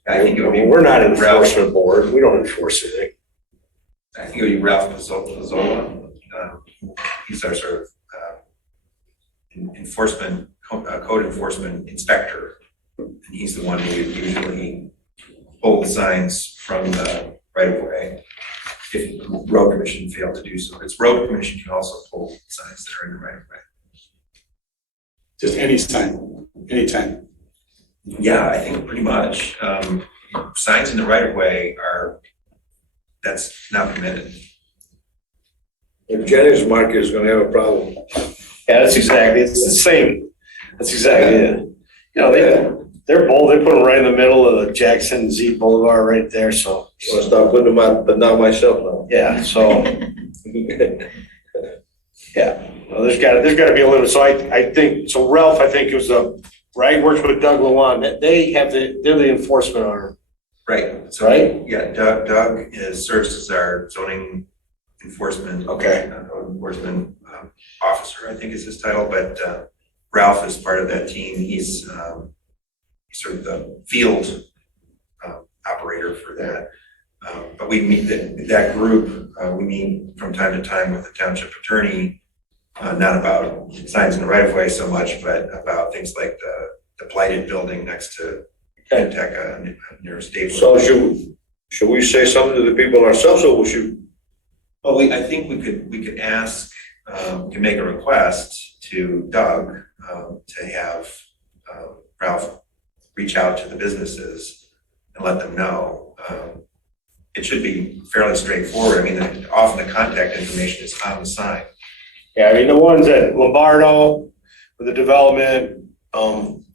I think it would be. We're not an enforcement board. We don't enforce anything. I think it would be Ralph Pizzola. He's our sort of code enforcement inspector. And he's the one who would usually pull the signs from the right of way if road commission failed to do so. If it's road commission, can also pull signs that are in the right of way. Just any sign, anytime. Yeah, I think pretty much. Signs in the right of way that's not permitted. If Jenny's market is gonna have a problem. Yeah, that's exactly, it's the same. That's exactly it. You know, they're bold, they put them right in the middle of the Jackson Z Boulevard right there, so. I'm gonna start putting them out, but not myself now. Yeah, so, yeah, well, there's gotta be a limit, so I think, so Ralph, I think it was right, works with Doug Lewan, that they're the enforcement arm. Right, so, Right? yeah, Doug serves as our zoning enforcement. Okay. Enforcement officer, I think is his title, but Ralph is part of that team. He's sort of the field operator for that. But we meet that group, we meet from time to time with the township attorney, not about signs in the right of way so much, but about things like the blighted building next to Penteca near State. So should we say something to the people ourselves, or we should? Well, I think we could ask, can make a request to Doug to have Ralph reach out to the businesses and let them know. It should be fairly straightforward. I mean, often the contact information is on the sign. Yeah, I mean, the ones at Lombardo, with the development,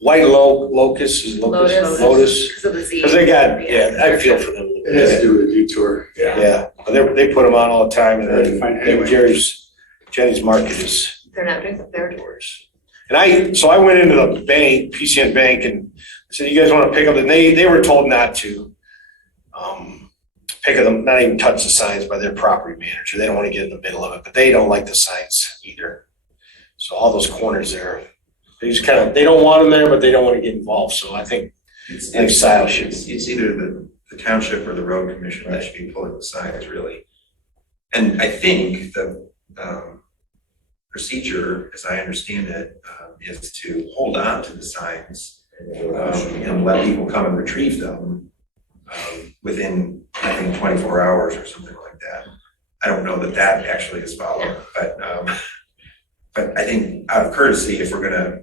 White Locust is Lotus. Lotus. Because of the Z. Because they got, yeah, I feel for them. It has to do with a detour. Yeah, they put them on all the time, and Hard to find then anyway. Jenny's Market is They're not doing their yours. And I went into the bank, PCN Bank, and I said, you guys want to pick up, and they were told not to. Pick up them, not even touch the signs by their property manager. They don't want to get in the middle of it, but they don't like the signs either. So all those corners there, they just they don't want them there, but they don't want to get involved. So I think Scio should. It's either the township or the road commission that should be pulling the signs, really. And I think the procedure, as I understand it, is to hold on to the signs and let people come and retrieve them within, I think, 24 hours or something like that. I don't know that actually is followed, but I think out of courtesy, if we're gonna,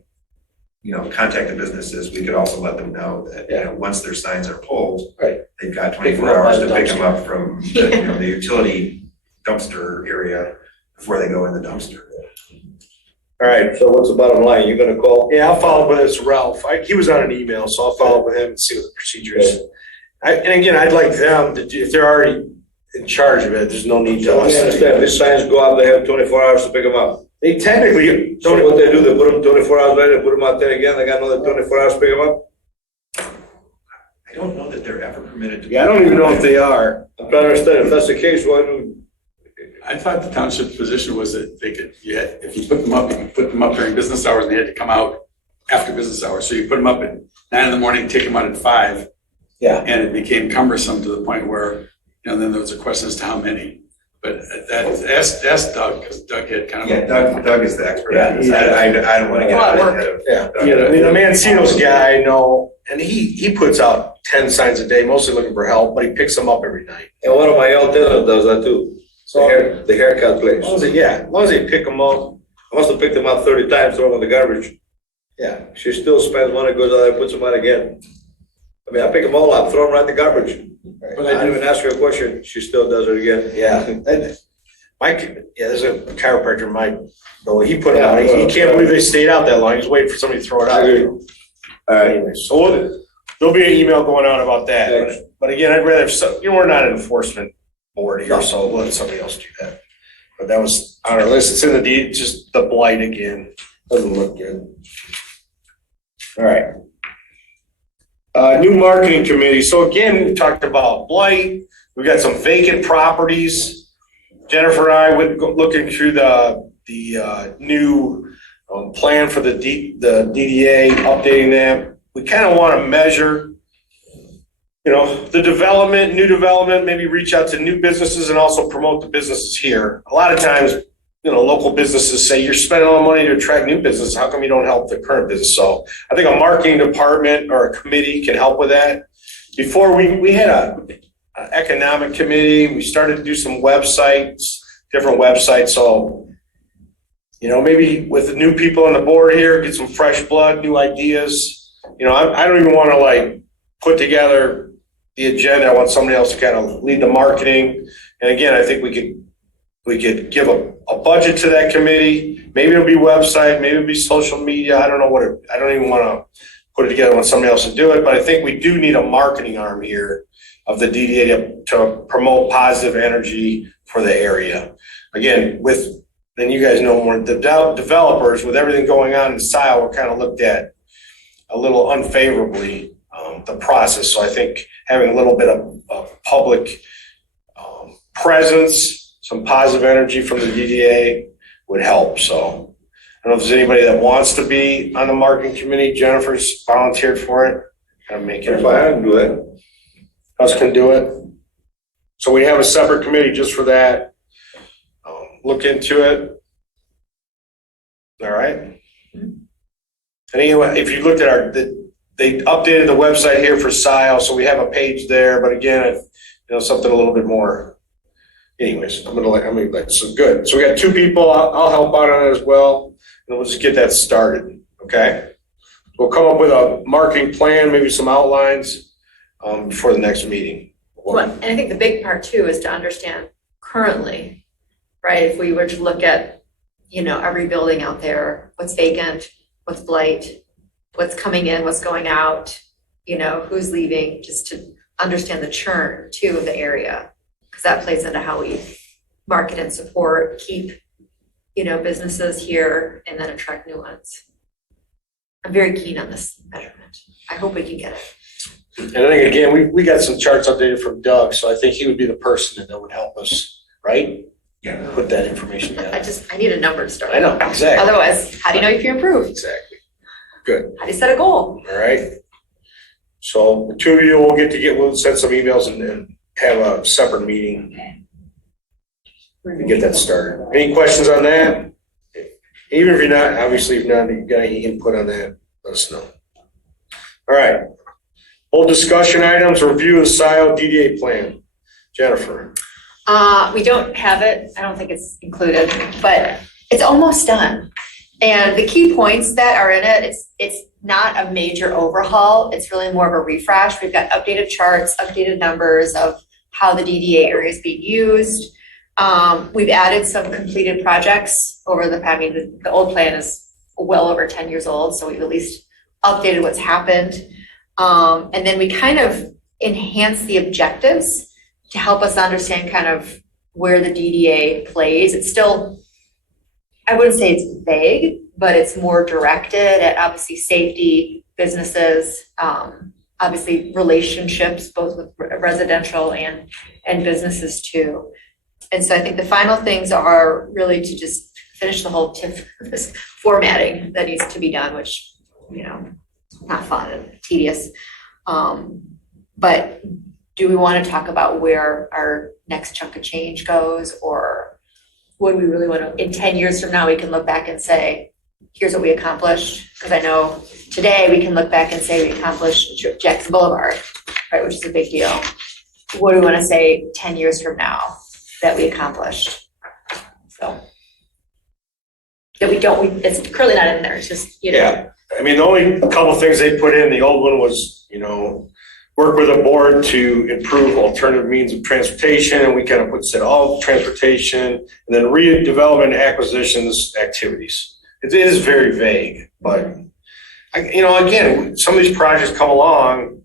contact the businesses, we could also let them know that, once their signs are pulled, Right. they've got 24 hours to pick them up from the utility dumpster area before they go in the dumpster. All right. So what's the bottom line? You're gonna call? Yeah, I'll follow up with this Ralph. He was on an email, so I'll follow up with him and see what the procedure is. And again, I'd like them to do, if they're already in charge of it, there's no need to. So I understand, these signs go out, they have 24 hours to pick them up. They technically So what they do, they put them 24 hours later, put them out there again, they got another 24 hours to pick them up? I don't know that they're ever permitted to. Yeah, I don't even know if they are. I'm trying to understand, if that's the case, why do? I thought the township's position was that they could, if you put them up, you could put them up during business hours and they had to come out after business hours. So you put them up at 9 a.m, take them out at 5. Yeah. And it became cumbersome to the point where, then there was a question as to how many. But ask Doug, because Doug had kind of. Yeah, Doug is the expert Yeah, on this. I don't want to get out ahead of. Yeah, I mean, the Mancino's guy, I know, and he puts out 10 signs a day, mostly looking for help, but he picks them up every night. And one of my old tenants does that too. So The haircut place. as long as they pick them up, I must have picked them up 30 times, throw them in the garbage. yeah. She still spends money, goes out there, puts them out again. I mean, I pick them all up, throw them right in the garbage. But I didn't even ask her a question, she still does it again. Yeah, there's a chiropractor in my building, he put them out, he can't believe they stayed out that long, he's waiting for somebody to throw it out. All right. Anyway, so there'll be an email going out about that, but again, I'd rather, we're not an enforcement board here, so we'll let somebody else do that. But that was on our list, it's in the deed, just the blight again, Doesn't look good. all right. New marketing committee, so again, we talked about blight, we got some vacant properties. Jennifer and I went looking through the new plan for the DDA, updating them. We kind of want to measure, the development, new development, maybe reach out to new businesses and also promote the businesses here. A lot of times, local businesses say, you're spending all the money to attract new business. How come you don't help the current business? So I think a marketing department or a committee can help with that. Before we had an economic committee, we started to do some websites, different websites. So, maybe with the new people on the board here, get some fresh blood, new ideas. I don't even want to put together the agenda. I want somebody else to kind of lead the marketing. And again, I think we could we could give a budget to that committee. Maybe it'll be website, maybe it'll be social media. I don't know I don't even want to put it together when somebody else will do it, but I think we do need a marketing arm here of the DDA to promote positive energy for the area. Again, then you guys know more, the developers, with everything going on in Scio, were kind of looked at a little unfavorably, the process. So I think having a little bit of public presence, some positive energy from the DDA would help. So I don't know if there's anybody that wants to be on the marketing committee. Jennifer's volunteered for it. Kind of make it. If I hadn't do it. Us can do it. So we have a separate committee just for that. Look into it. All right. Anyway, if you looked at they updated the website here for Scio, so we have a page there. But again, something a little bit more. Anyways, I'm gonna let so good. So we got 2 people. I'll help out on it as well, and we'll just get that started. Okay. We'll come up with a marketing plan, maybe some outlines for the next meeting. Well, and I think the big part too is to understand currently, right? If we were to look at, every building out there, what's vacant, what's blight, what's coming in, what's going out, who's leaving, just to understand the churn too of the area, because that plays into how we market and support, keep, businesses here and then attract new ones. I'm very keen on this measurement. I hope we can get it. And I think, again, we got some charts updated from Doug, so I think he would be the person that would help us, right? Yeah. Put that information down. I need a number to start. I know, exactly. Otherwise, how do you know if you improve? Exactly. Good. How do you set a goal? All right. So the 2 of you will we'll send some emails and have a separate meeting and get that started. Any questions on that? Even if you're not, obviously, if not, you've got any input on that, let us know. All right. Old discussion items, review of the Scio DDA plan. Jennifer. We don't have it. I don't think it's included, but it's almost done. And the key points that are in it, it's not a major overhaul. It's really more of a refresh. We've got updated charts, updated numbers of how the DDA area is being used. We've added some completed projects over the old plan is well over 10 years old, so we've at least updated what's happened. And then we kind of enhance the objectives to help us understand kind of where the DDA plays. It's still, I wouldn't say it's vague, but it's more directed at obviously safety, businesses, obviously relationships, both with residential and businesses too. And so I think the final things are really to just finish the whole TIF formatting that needs to be done, which, not fun and tedious. But do we want to talk about where our next chunk of change goes, or would we really want to, in 10 years from now, we can look back and say, here's what we accomplished? Because I know today we can look back and say we accomplished Jackson Boulevard, right, which is a big deal. What do we want to say 10 years from now that we accomplished? So that it's currently not in there. It's just, Yeah. I mean, the only couple of things they put in, the old one was, work with a board to improve alternative means of transportation. And we kind of said all transportation, and then redevelopment acquisitions activities. It is very vague, but again, some of these projects come along,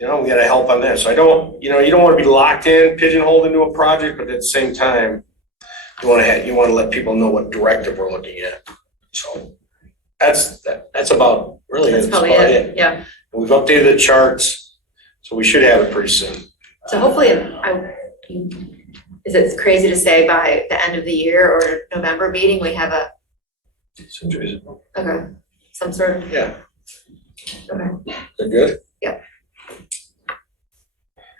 we got to help on this. So I don't, you don't want to be locked in, pigeonholed into a project, but at the same time, you want to let people know what directive we're looking at. So that's about really that's probably it. Yeah. We've updated the charts, so we should have it pretty soon. So hopefully, is it crazy to say by the end of the year or November meeting, we have some sort of. Yeah. Okay. They're good? Yeah.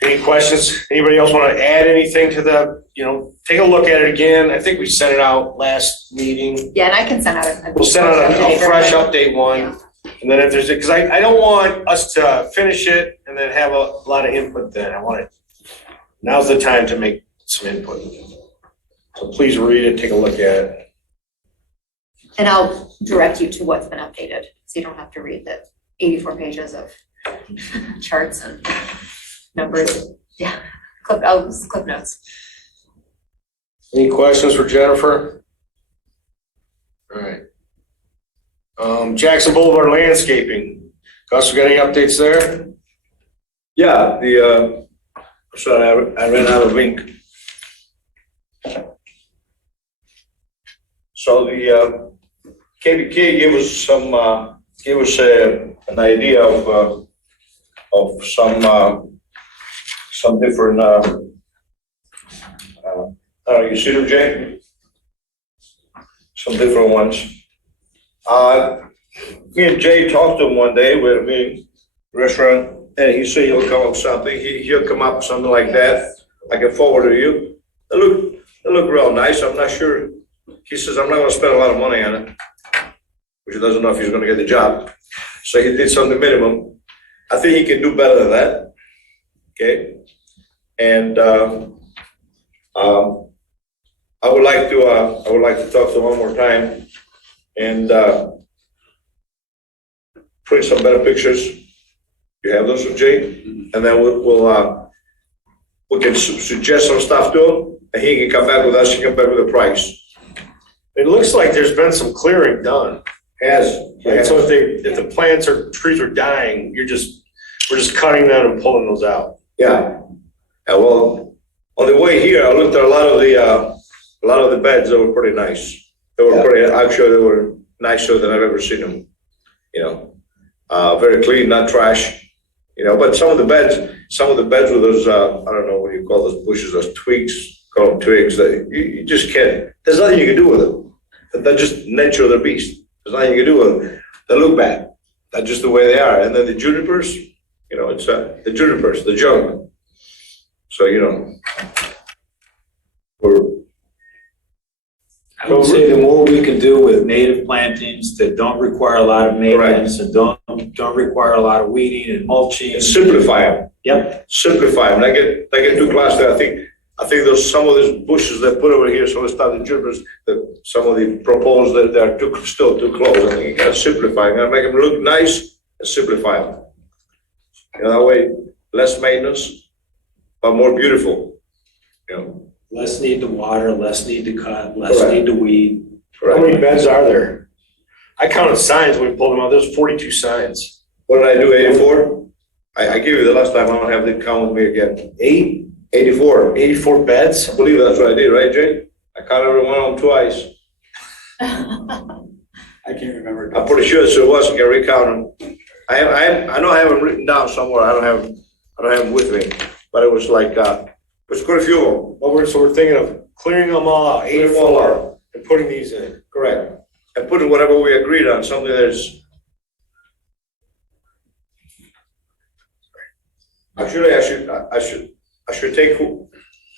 Any questions? Anybody else want to add anything to the, take a look at it again. I think we sent it out last meeting. Yeah, and I can send out We'll send out a fresh update one. Yeah. And then if there's, because I don't want us to finish it and then have a lot of input then. Now's the time to make some input. So please read it, take a look at it. And I'll direct you to what's been updated, so you don't have to read the 84 pages of charts and numbers. Yeah, clip notes. Any questions for Jennifer? All right. Jackson Boulevard landscaping. Gus, we got any updates there? Yeah, sorry, I ran out of ink. So the KBK gave us an idea of some different, you see them, Jay? Some different ones. Me and Jay talked to him one day, we had a meeting, restaurant, and he said he'll come up with something, he'll come up with something like that. I can forward to you. They look real nice, I'm not sure. He says, I'm not gonna spend a lot of money on it, which he doesn't know if he's gonna get the job. So he did something minimum. I think he can do better than that, okay? And I would like to talk to him one more time and print some better pictures. You have those with Jay? And then we can suggest some stuff to him, and he can come back with us, he can come back with a price. It looks like there's been some clearing done. Has. And so if the plants or trees are dying, we're just cutting them and pulling those out. Yeah. Well, on the way here, I looked at a lot of the beds that were pretty nice. Actually, they were nicer than I've ever seen them. You know, very clean, not trash. You know, but some of the beds with those, I don't know what you call those bushes, those twigs, call them twigs, that you just can't, there's nothing you can do with them. They're just nature of the beast. There's nothing you can do with them. They look bad. That's just the way they are. And then the junipers, you know, it's the junipers, the junk. So, you know, I would say the more we can do with native plantings that don't require a lot of maintenance and don't require a lot of weeding and mulching. and simplify them. Yep. Simplify them. I get too close there. I think there's some of these bushes they put over here, some of the stuff, the junipers, some of the proposed that they're still too close. I think you gotta simplify them. You gotta make them look nice and simplify them. You know, that way, less maintenance, but more beautiful. You know. Less need to water, less need to cut, less Correct. need to weed. How many beds are there? I counted signs when we pulled them out. There's 42 signs. What did I do, 84? I gave you the last time, I don't have the count with me again. 84. 84 beds? I believe that's what I did, right, Jay? I counted every one of them twice. I can't remember. I'm pretty sure so it was, I can recount them. I know I have them written down somewhere, I don't have them with me, but it was like, there's quite a few of them. Well, so we're thinking of clearing them all out, Clear them all 84, out. and putting these in. Correct. And putting whatever we agreed on, something that's. Actually, I should take,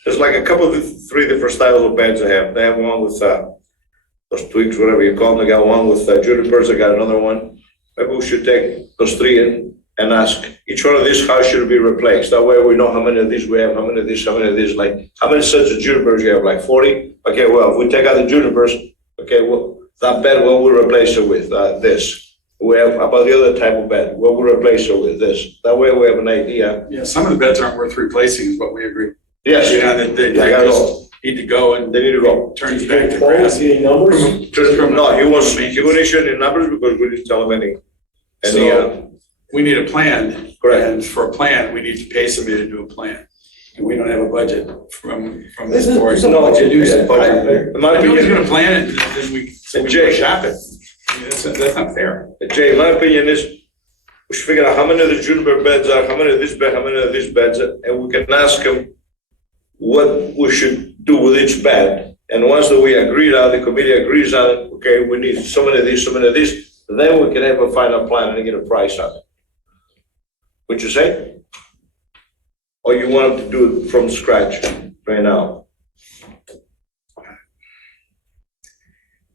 there's like a couple of three different styles of beds they have. They have one with, those twigs, whatever you call them. They got one with junipers, they got another one. Maybe we should take those three in and ask each one of these, how should it be replaced? That way we know how many of these we have, how many of these, like, how many sets of junipers you have, like 40? Okay, well, if we take out the junipers, okay, well, that bed, what we replace it with? This. We have about the other type of bed, what we replace it with? This. That way we have an idea. Yeah, some of the beds aren't worth replacing is what we agreed. Yes. Yeah, that they I gotta just go. need to go and They need to go. turn it back to grass. Any numbers? No, he wouldn't issue any numbers because we didn't tell him any. So we need a plan. Correct. And for a plan, we need to pay somebody to do a plan. And we don't have a budget from this There's board. no budget. In my If nobody's opinion, gonna plan it, then we Jay. go shop it. I mean, that's not fair. Jay, my opinion is, we should figure out how many of the juniper beds are, how many of this bed, how many of these beds, and we can ask him what we should do with each bed. And once that we agreed on, the committee agrees on it, okay, we need so many of these, then we can have a final plan and get a price on it. Would you say? Or you want him to do it from scratch right now?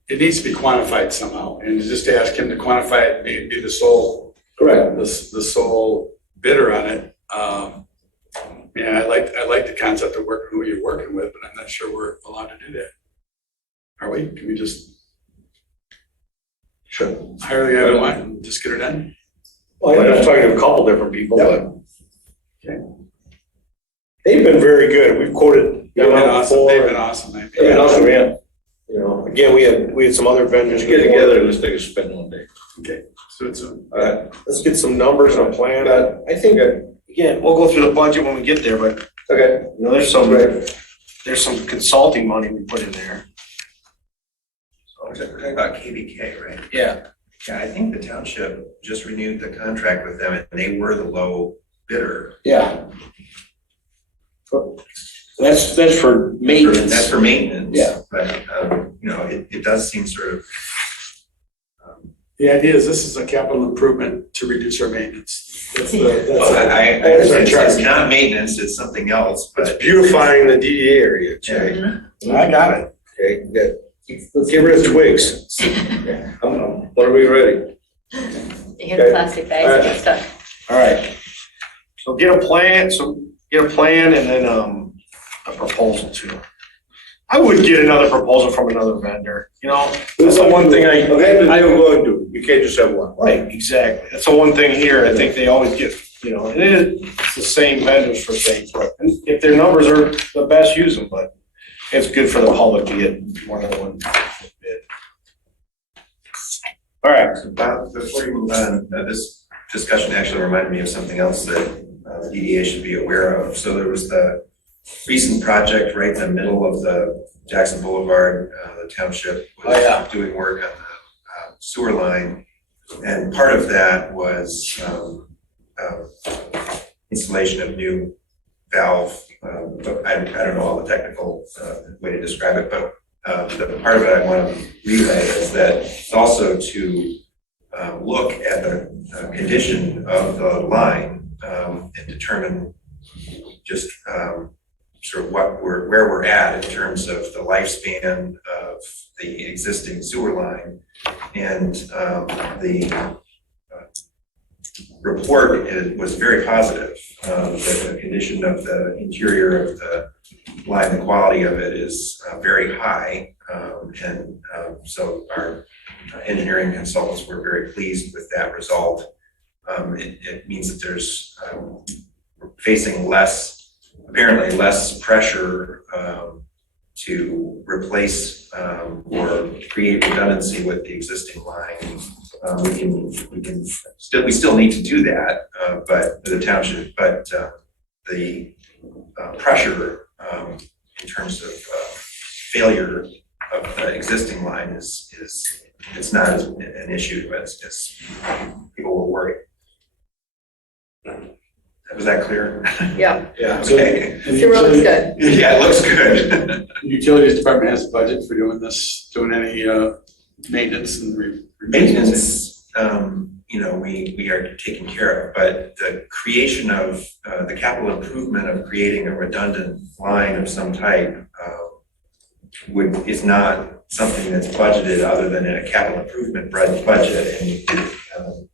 It needs to be quantified somehow, and just to ask him to quantify it, be the sole, Correct. the sole bidder on it. Yeah, I like the concept of working who you're working with, but I'm not sure we're allowed to do that. Are we? Can we just Sure. hire the guy we want and just get it done? Well, I'm talking to a couple different people, but. They've been very good. We've quoted They've them been out awesome, before. they've been awesome. They've been awesome, yeah. You know, again, we had some other vendors. Let's get together and let's take a spin one day. Okay, so it's, All right. Let's get some numbers and a plan. I think, again, we'll go through the budget when we get there, but, Okay. you know, there's some consulting money we put in there. We're talking about KBK, right? Yeah. Yeah, I think the township just renewed the contract with them and they were the low bidder. Yeah. That's for maintenance. That's for maintenance. Yeah. But, you know, it does seem sort of, the idea is this is a capital improvement to reduce our maintenance. That's the, it's not maintenance, it's something else, It's but. beautifying the DDA area, Jay. I got it. Okay, good. Get rid of twigs. When are we ready? You have plastic bags and stuff. All right. So get a plan, and then, a proposal too. I would get another proposal from another vendor, you know? That's the one thing Okay, then you're going to, you can't just have one. Right, exactly. That's the one thing here, I think they always get, you know, and it's the same vendors for things, but if their numbers are the best, use them, but it's good for the public to get more than one bid. All right. So Bob, before you move on, this discussion actually reminded me of something else that the DDA should be aware of. So there was the recent project right in the middle of the Jackson Boulevard. The township was doing work on the sewer line. And part of that was installation of new valve. But I don't know all the technical way to describe it, but the part of it I want to relay is that it's also to look at the condition of the line and determine just sort of where we're at in terms of the lifespan of the existing sewer line. And the report was very positive. The condition of the interior of the line, the quality of it is very high. So our engineering consultants were very pleased with that result. It means that there's facing apparently less pressure to replace or create redundancy with the existing line. We still need to do that, but the township, the pressure in terms of failure of the existing line it's not an issue as people were worried. Was that clear? Yeah, Yeah. Okay. And it looks good. Yeah, it looks good. The Utilities Department has a budget for doing any maintenance and Maintenance, you know, we are taking care of, but the creation of the capital improvement of creating a redundant line of some type is not something that's budgeted other than in a capital improvement budget, and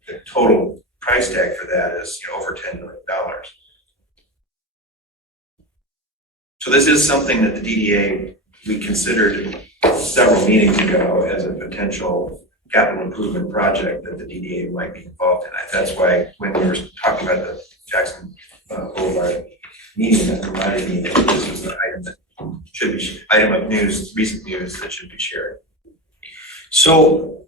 the total price tag for that is, you know, over $10 million. So this is something that the DDA, we considered several meetings ago as a potential capital improvement project that the DDA might be involved in. That's why when we were talking about the Jackson Boulevard meeting, that reminded me that this was an item that should be, item of news, recent news that should be shared. So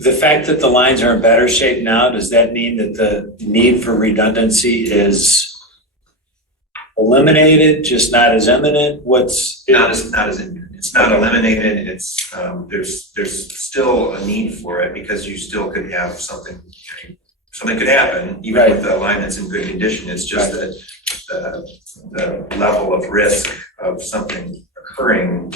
the fact that the lines are in better shape now, does that mean that the need for redundancy is eliminated, just not as imminent? Not as imminent. It's not eliminated. It's there's still a need for it because you still could have something could happen even with the line that's in good condition. It's just that the level of risk of something occurring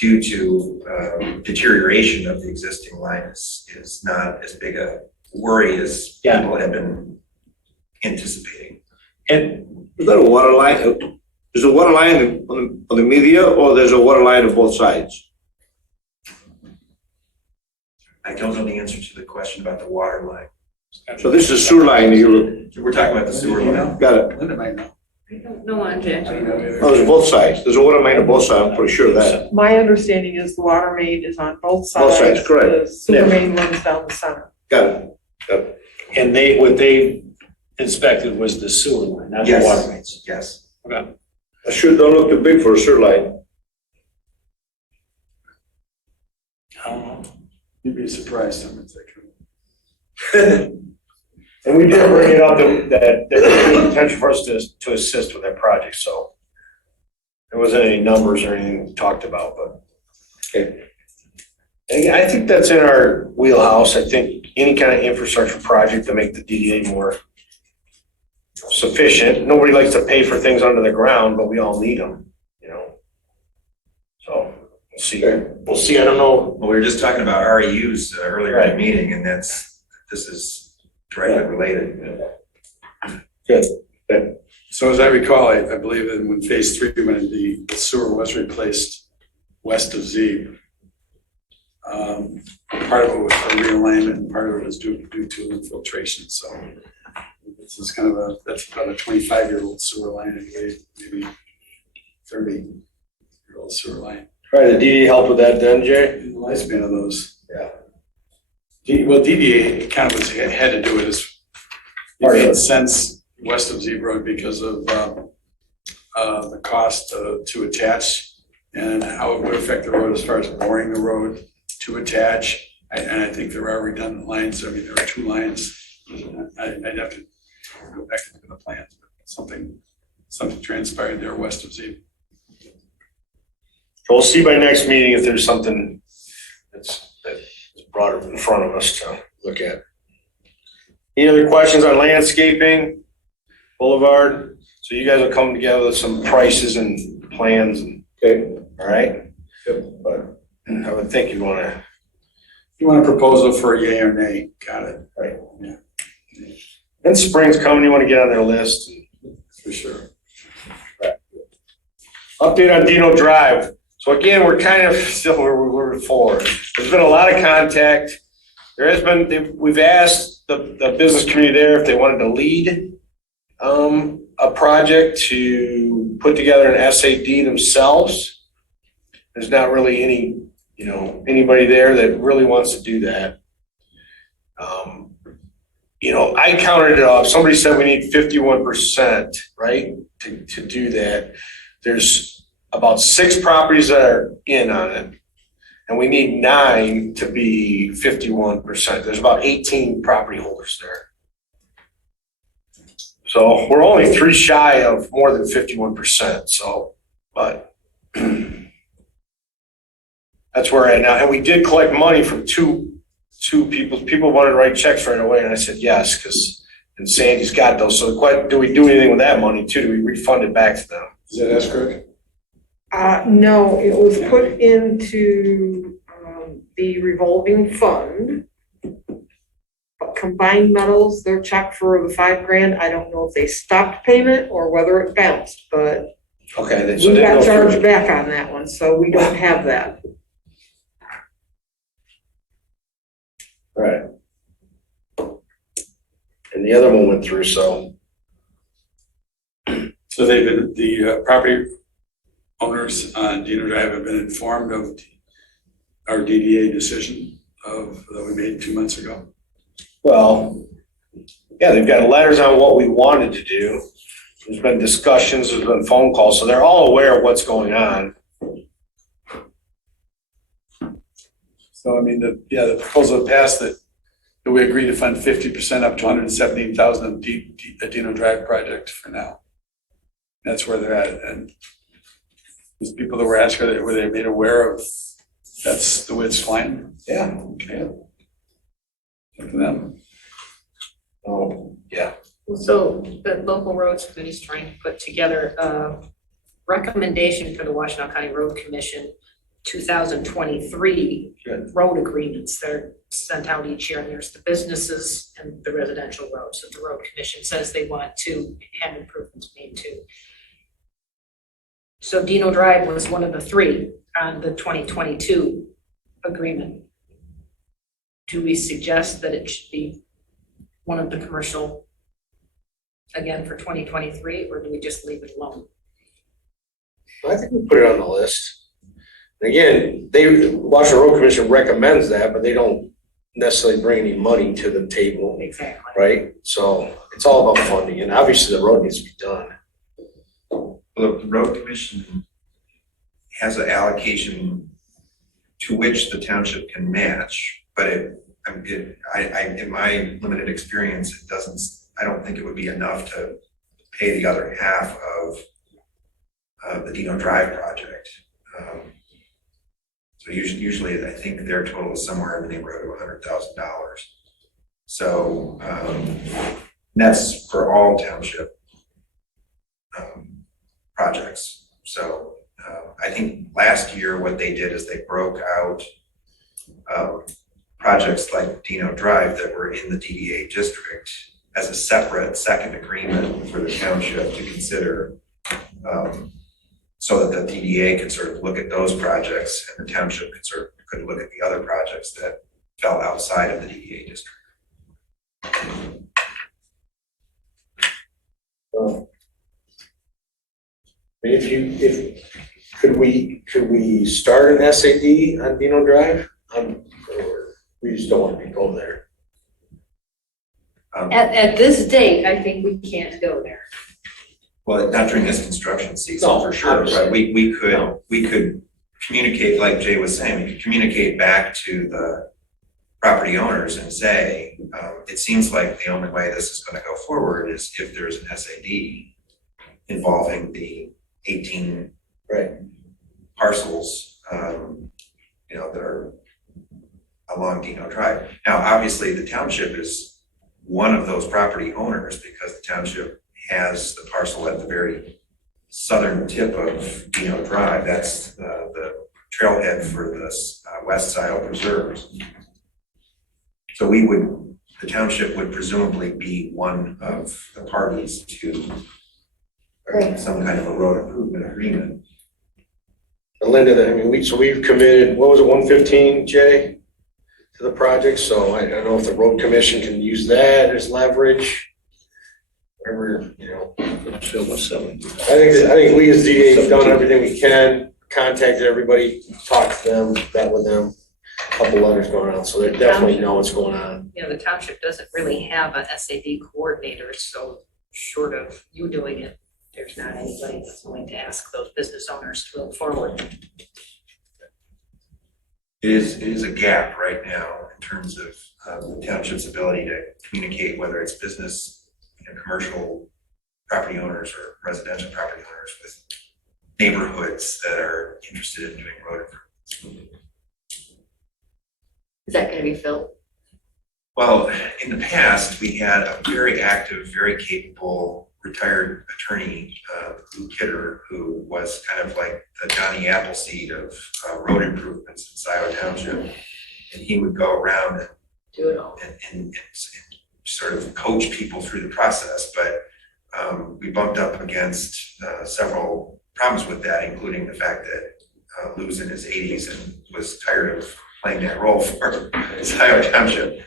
due to deterioration of the existing line is not as big a worry as people have been anticipating. And Is that a water line? Is a water line on the media, or there's a water line on both sides? I don't know the answer to the question about the water line. So this is a sewer line, We're talking about the sewer line. got it. Linda might know. I don't know on Jackson. Oh, there's both sides. There's a water main on both sides, I'm pretty sure of that. My understanding is the water main is on both sides. Both sides, correct. The sewer main runs down the center. Got it. what they inspected was the sewer line, not the water mains. Yes. Okay. That sure don't look too big for a sewer line. I don't know. You'd be surprised how much that could. And we did bring it up that there's potential for us to assist with that project, so. There wasn't any numbers or anything talked about, but. Okay. And I think that's in our wheelhouse. I think any kind of infrastructure project to make the DDA more sufficient. Nobody likes to pay for things under the ground, but we all need them, you know? So, we'll see. We'll see. I don't know. Well, we were just talking about REUs earlier in the meeting, and this is directly related. Good. So as I recall, I believe that when phase 3, when the sewer was replaced west of Z, part of it was a realignment and part of it was due to infiltration. So this is kind of that's about a 25-year-old sewer line anyway, maybe 30-year-old sewer line. All right, the DDA help with that then, Jay? The lifespan of those. Yeah. Well, DDA kind of had to do it as it made sense west of Z Road because of the cost to attach and how it would affect the road as far as boring the road to attach. And I think there are redundant lines. I mean, there are 2 lines. I'd have to go back and look at the plans, but something transpired there west of Z. So we'll see by next meeting if there's something that's brought in front of us to look at. Any other questions on landscaping, Boulevard? So you guys will come together with some prices and plans and, okay, all right? Good. But I would think you'd wanna. You want a proposal for a yay or nay? Got it. Right. Yeah. And spring's coming, you wanna get on their list. For sure. Right. Update on Dino Drive. So again, we're kind of still where we were before. There's been a lot of contact. There has been, we've asked the business community there if they wanted to lead a project to put together an SAD themselves. There's not really anybody there that really wants to do that. I counted it off. Somebody said we need 51%, right, to do that. There's about 6 properties that are in on it, and we need 9 to be 51%. There's about 18 property holders there. So we're only 3 shy of more than 51%. So, but that's where we're at now. And we did collect money from two people. People wanted to write checks right away, and I said yes, and Sandy's got those. So do we do anything with that money too? Do we refund it back to them? Is that escrow? No, it was put into the revolving fund. But Combined Metals, their check for the $5,000, I don't know if they stopped payment or whether it bounced, but Okay, so we they got go charged through. back on that one, so we don't have that. Right. And the other one went through, so. So the property owners on Dino Drive have been informed of our DDA decision that we made 2 months ago. Well, yeah, they've got letters on what we wanted to do. There's been discussions, there's been phone calls, so they're all aware of what's going on. So I mean, the proposal passed that we agree to fund 50% up to $117,000 of the Dino Drive project for now. That's where they're at, and these people that were asking, were they made aware of that's the way it's flying? Yeah. Okay. Look at them. Oh, yeah. So the local roads committee is trying to put together a recommendation for the Washtenaw County Road Commission 2023 Good. road agreements that are sent out each year, and there's the businesses and the residential roads that the road commission says they want to have improvements made to. So Dino Drive was one of the 3 on the 2022 agreement. Do we suggest that it should be one of the commercial again for 2023, or do we just leave it alone? I think we put it on the list. Again, Washington Road Commission recommends that, but they don't necessarily bring any money to the table, Exactly. right? So it's all about funding, and obviously the road needs to be done. Well, the road commission has an allocation to which the township can match, but in my limited experience, I don't think it would be enough to pay the other half of the Dino Drive project. So usually I think their total is somewhere in the neighborhood of $100,000. So that's for all township projects. So I think last year what they did is they broke out projects like Dino Drive that were in the DDA district as a separate second agreement for the township to consider, so that the DDA could sort of look at those projects and the township could look at the other projects that fell outside of the DDA district. Could we start an SAD on Dino Drive? Or we just don't want to go there? At this date, I think we can't go there. Well, not during this construction season, No, for sure, obviously. but we could communicate, like Jay was saying, we could communicate back to the property owners and say, it seems like the only way this is gonna go forward is if there's an SAD involving the 18 parcels, that are along Dino Drive. Now, obviously, the township is one of those property owners because the township has the parcel at the very southern tip of Dino Drive. That's the trailhead for the West Scio Preserves. So the township would presumably be one of the parties to some kind of a road improvement agreement. Linda, we've committed, what was it, 115, Jay, to the project, so I don't know if the road commission can use that as leverage. Whatever, I think we as DDA have done everything we can, contacted everybody, talked to them, met with them, a couple letters going out, so they definitely know what's going on. The township doesn't really have a SAD coordinator, so short of you doing it, there's not anybody that's willing to ask those business owners to move forward. It is a gap right now in terms of the township's ability to communicate, whether it's business, commercial property owners or residential property owners with neighborhoods that are interested in doing road improvements. Is that gonna be filled? Well, in the past, we had a very active, very capable retired attorney, Lou Kidder, who was kind of like the Johnny Appleseed of road improvements in Scio Township. And he would go around and Do it all. and sort of coach people through the process. But we bumped up against several problems with that, including the fact that Lou's in his 80s and was tired of playing that role for Scio Township.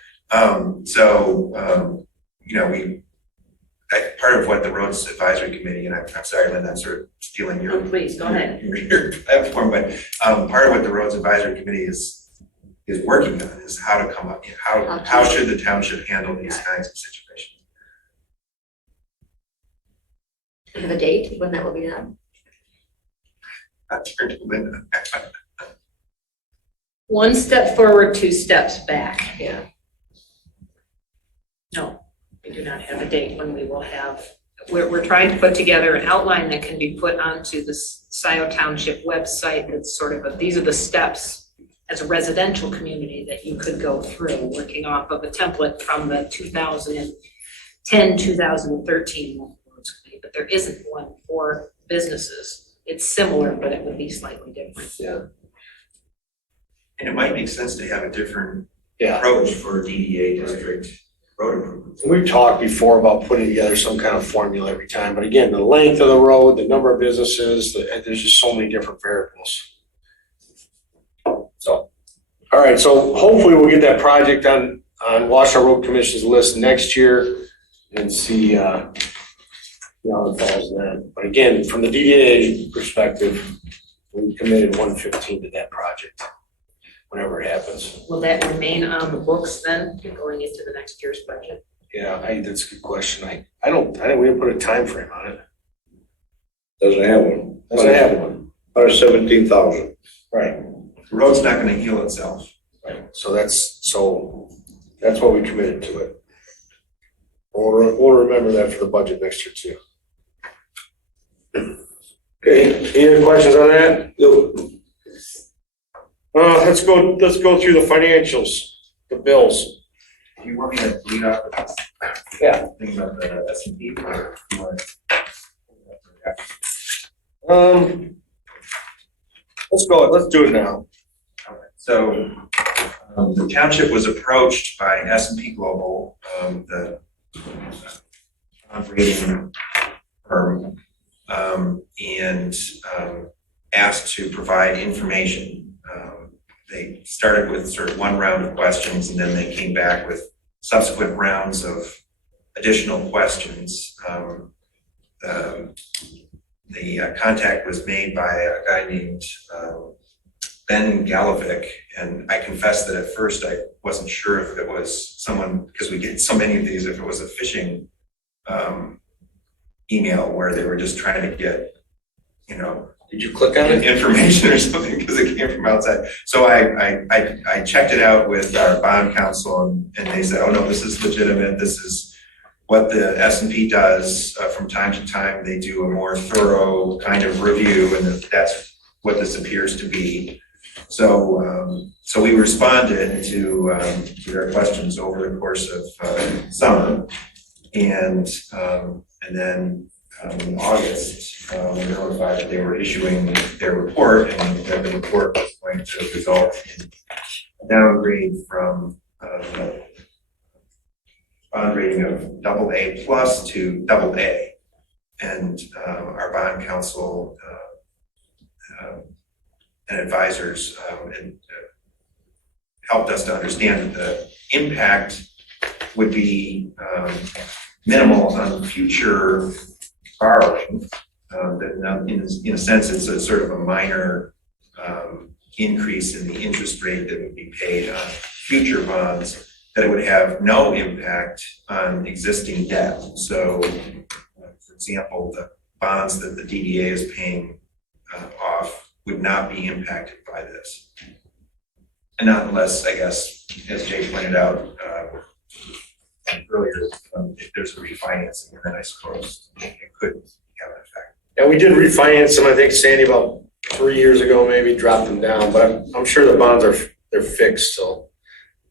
Part of what the Roads Advisory Committee, and I'm sorry, Linda, I'm sort of stealing your Please, go ahead. your platform, but part of what the Roads Advisory Committee is working on is how to come up, how should the township handle these kinds of situations? Have a date when that will be done? I'll turn to Linda. One step forward, two steps back. Yeah. No, we do not have a date when we will have, we're trying to put together an outline that can be put onto the Scio Township website that's sort of these are the steps as a residential community that you could go through, working off of a template from the 2010, 2013 local roads committee, but there isn't one for businesses. It's similar, but it would be slightly different. Yeah. And it might make sense to have a different Yeah. approach for DDA district road improvements. We've talked before about putting together some kind of formula every time, but again, the length of the road, the number of businesses, there's just so many different variables. So, all right, so hopefully we'll get that project on Washington Road Commission's list next year and see how it falls then. But again, from the DDA perspective, we committed 115 to that project, whenever it happens. Will that remain on the books then, going into the next year's budget? Yeah, that's a good question. We didn't put a time frame on it. Doesn't have one. Doesn't have one. 117,000. Right. The road's not gonna heal itself. Right. So that's what we committed to it. We'll remember that for the budget next year too. Okay, any other questions on that? No. Let's go through the financials, the bills. Do you want me to read out the Yeah. thing about the S&P or you want? Let's do it now. So, the township was approached by S&P Global, the rating firm, and asked to provide information. They started with sort of one round of questions, and then they came back with subsequent rounds of additional questions. The contact was made by a guy named Ben Galovic, and I confess that at first I wasn't sure if it was someone, because we get so many of these, if it was a phishing email where they were just trying to get, Did you click on it? information or something because it came from outside. So I checked it out with our bond counsel, and they said, oh no, this is legitimate. This is what the S&P does from time to time. They do a more thorough kind of review, and that's what this appears to be. So we responded to their questions over the course of summer, and then in August, we were notified that they were issuing their report, and that the report was going to result in a downgrade from bond rating of AA plus to AA. And our bond counsel and advisors helped us to understand that the impact would be minimal on future borrowing. That in a sense, it's a sort of a minor increase in the interest rate that would be paid on future bonds, that it would have no impact on existing debt. So, for example, the bonds that the DDA is paying off would not be impacted by this. And not unless, I guess, as Jay pointed out earlier, if there's a refinancing, then I suppose it could have an effect. And we did refinance them, I think, Sandy, about 3 years ago, maybe dropped them down, but I'm sure the bonds they're fixed, so.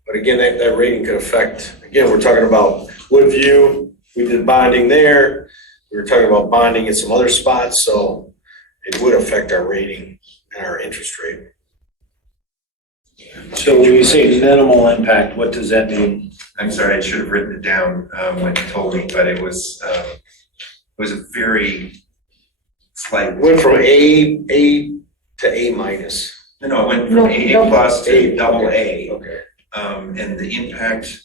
But again, that rating could affect, again, we're talking about Woodview, we did bonding there. We were talking about bonding in some other spots, so it would affect our rating and our interest rate. So when you say minimal impact, what does that mean? I'm sorry, I should have written it down when you told me, but it was a very slight. Went from A to A minus. No, it went from No, AA plus to A, AA. Okay. And the impact,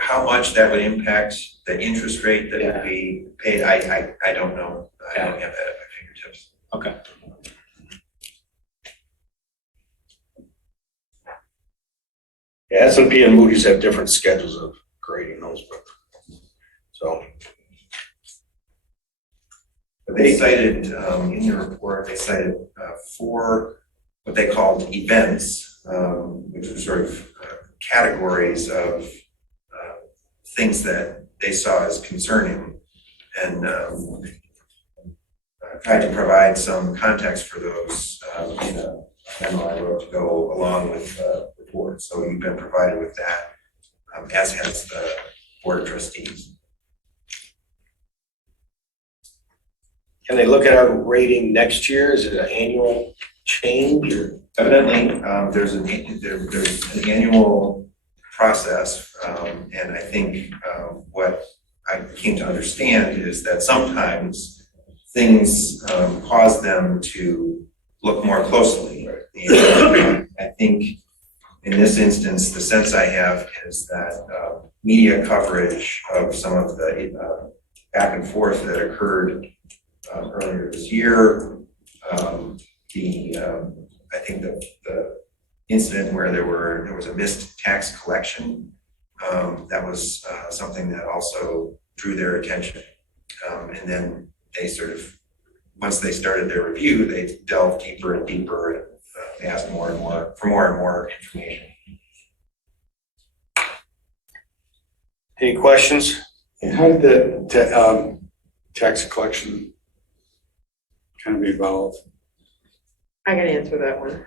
how much that would impact the interest rate that would be paid, I don't know. I don't have that at my fingertips. Okay. Yeah, S&P and Moody's have different schedules of grading those, but, so. But they cited, in their report, they cited 4 what they called events, which were sort of categories of things that they saw as concerning, and tried to provide some context for those in a memo I wrote to go along with the report. So you've been provided with that, as has the Board of Trustees. Can they look at our rating next year? Is it an annual change or? Evidently, there's an annual process, and I think what I came to understand is that sometimes things cause them to look more closely. And I think in this instance, the sense I have is that media coverage of some of the back and forth that occurred earlier this year, I think the incident where there was a missed tax collection, that was something that also drew their attention. And then they sort of once they started their review, they delved deeper and deeper and asked more and more information. Any questions? And how did the tax collection kind of evolve? I can answer that one.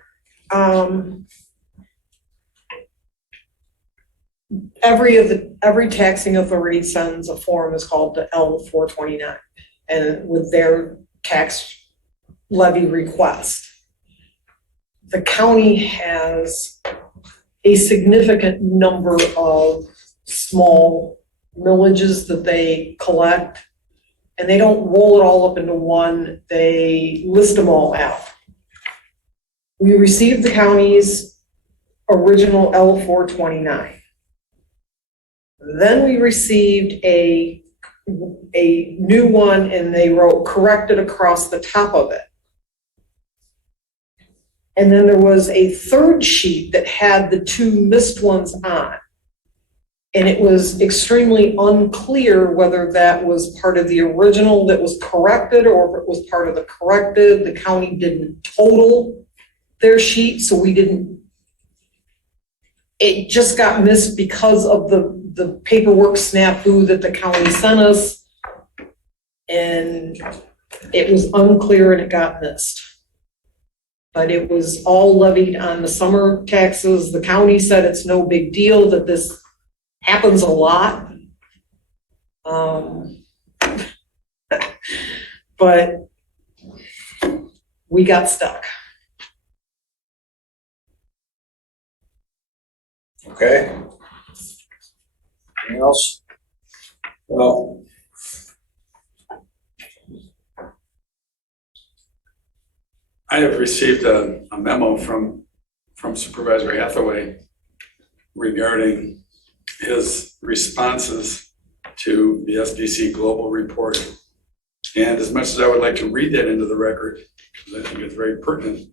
Every taxing authority sends a form that's called the L-429, and with their tax levy request. The county has a significant number of small millages that they collect, and they don't roll it all up into one, they list them all out. We received the county's original L-429. Then we received a new one, and they wrote corrected across the top of it. And then there was a third sheet that had the two missed ones on. And it was extremely unclear whether that was part of the original that was corrected or if it was part of the corrected. The county didn't total their sheet, so we didn't. It just got missed because of the paperwork snafu that the county sent us. And it was unclear and it got missed. But it was all levied on the summer taxes. The county said it's no big deal, that this happens a lot. But we got stuck. Okay. Anything else? Well, I have received a memo from Supervisor Hathaway regarding his responses to the SBC Global Report. And as much as I would like to read that into the record, because I think it's very pertinent,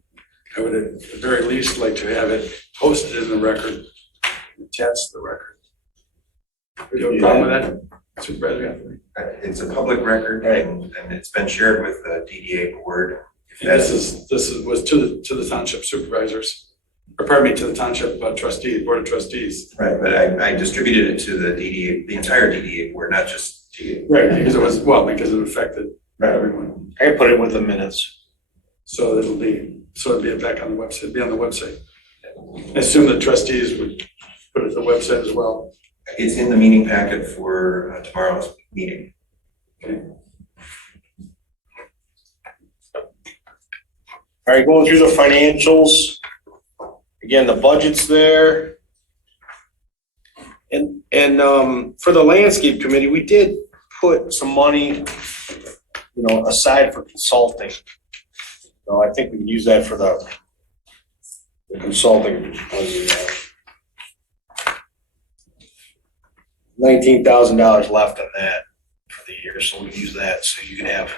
I would at the very least like to have it posted in the record, attached to the record. Do you have a problem with that, Supervisor Hathaway? It's a public record, and it's been shared with the DDA board. And this was to the township supervisors, or pardon me, to the township trustee, board of trustees. Right, but I distributed it to the DDA, the entire DDA board, not just to you. Right, because it affected everyone. I can put it with the minutes. So it'll be back on the website, it'll be on the website. I assume the trustees would put it to the website as well. It's in the meeting packet for tomorrow's meeting. Okay. All right, going through the financials. Again, the budget's there. And for the landscape committee, we did put some money, aside for consulting. So I think we can use that for the consulting. $19,000 left on that for the year, so we can use that, so you can have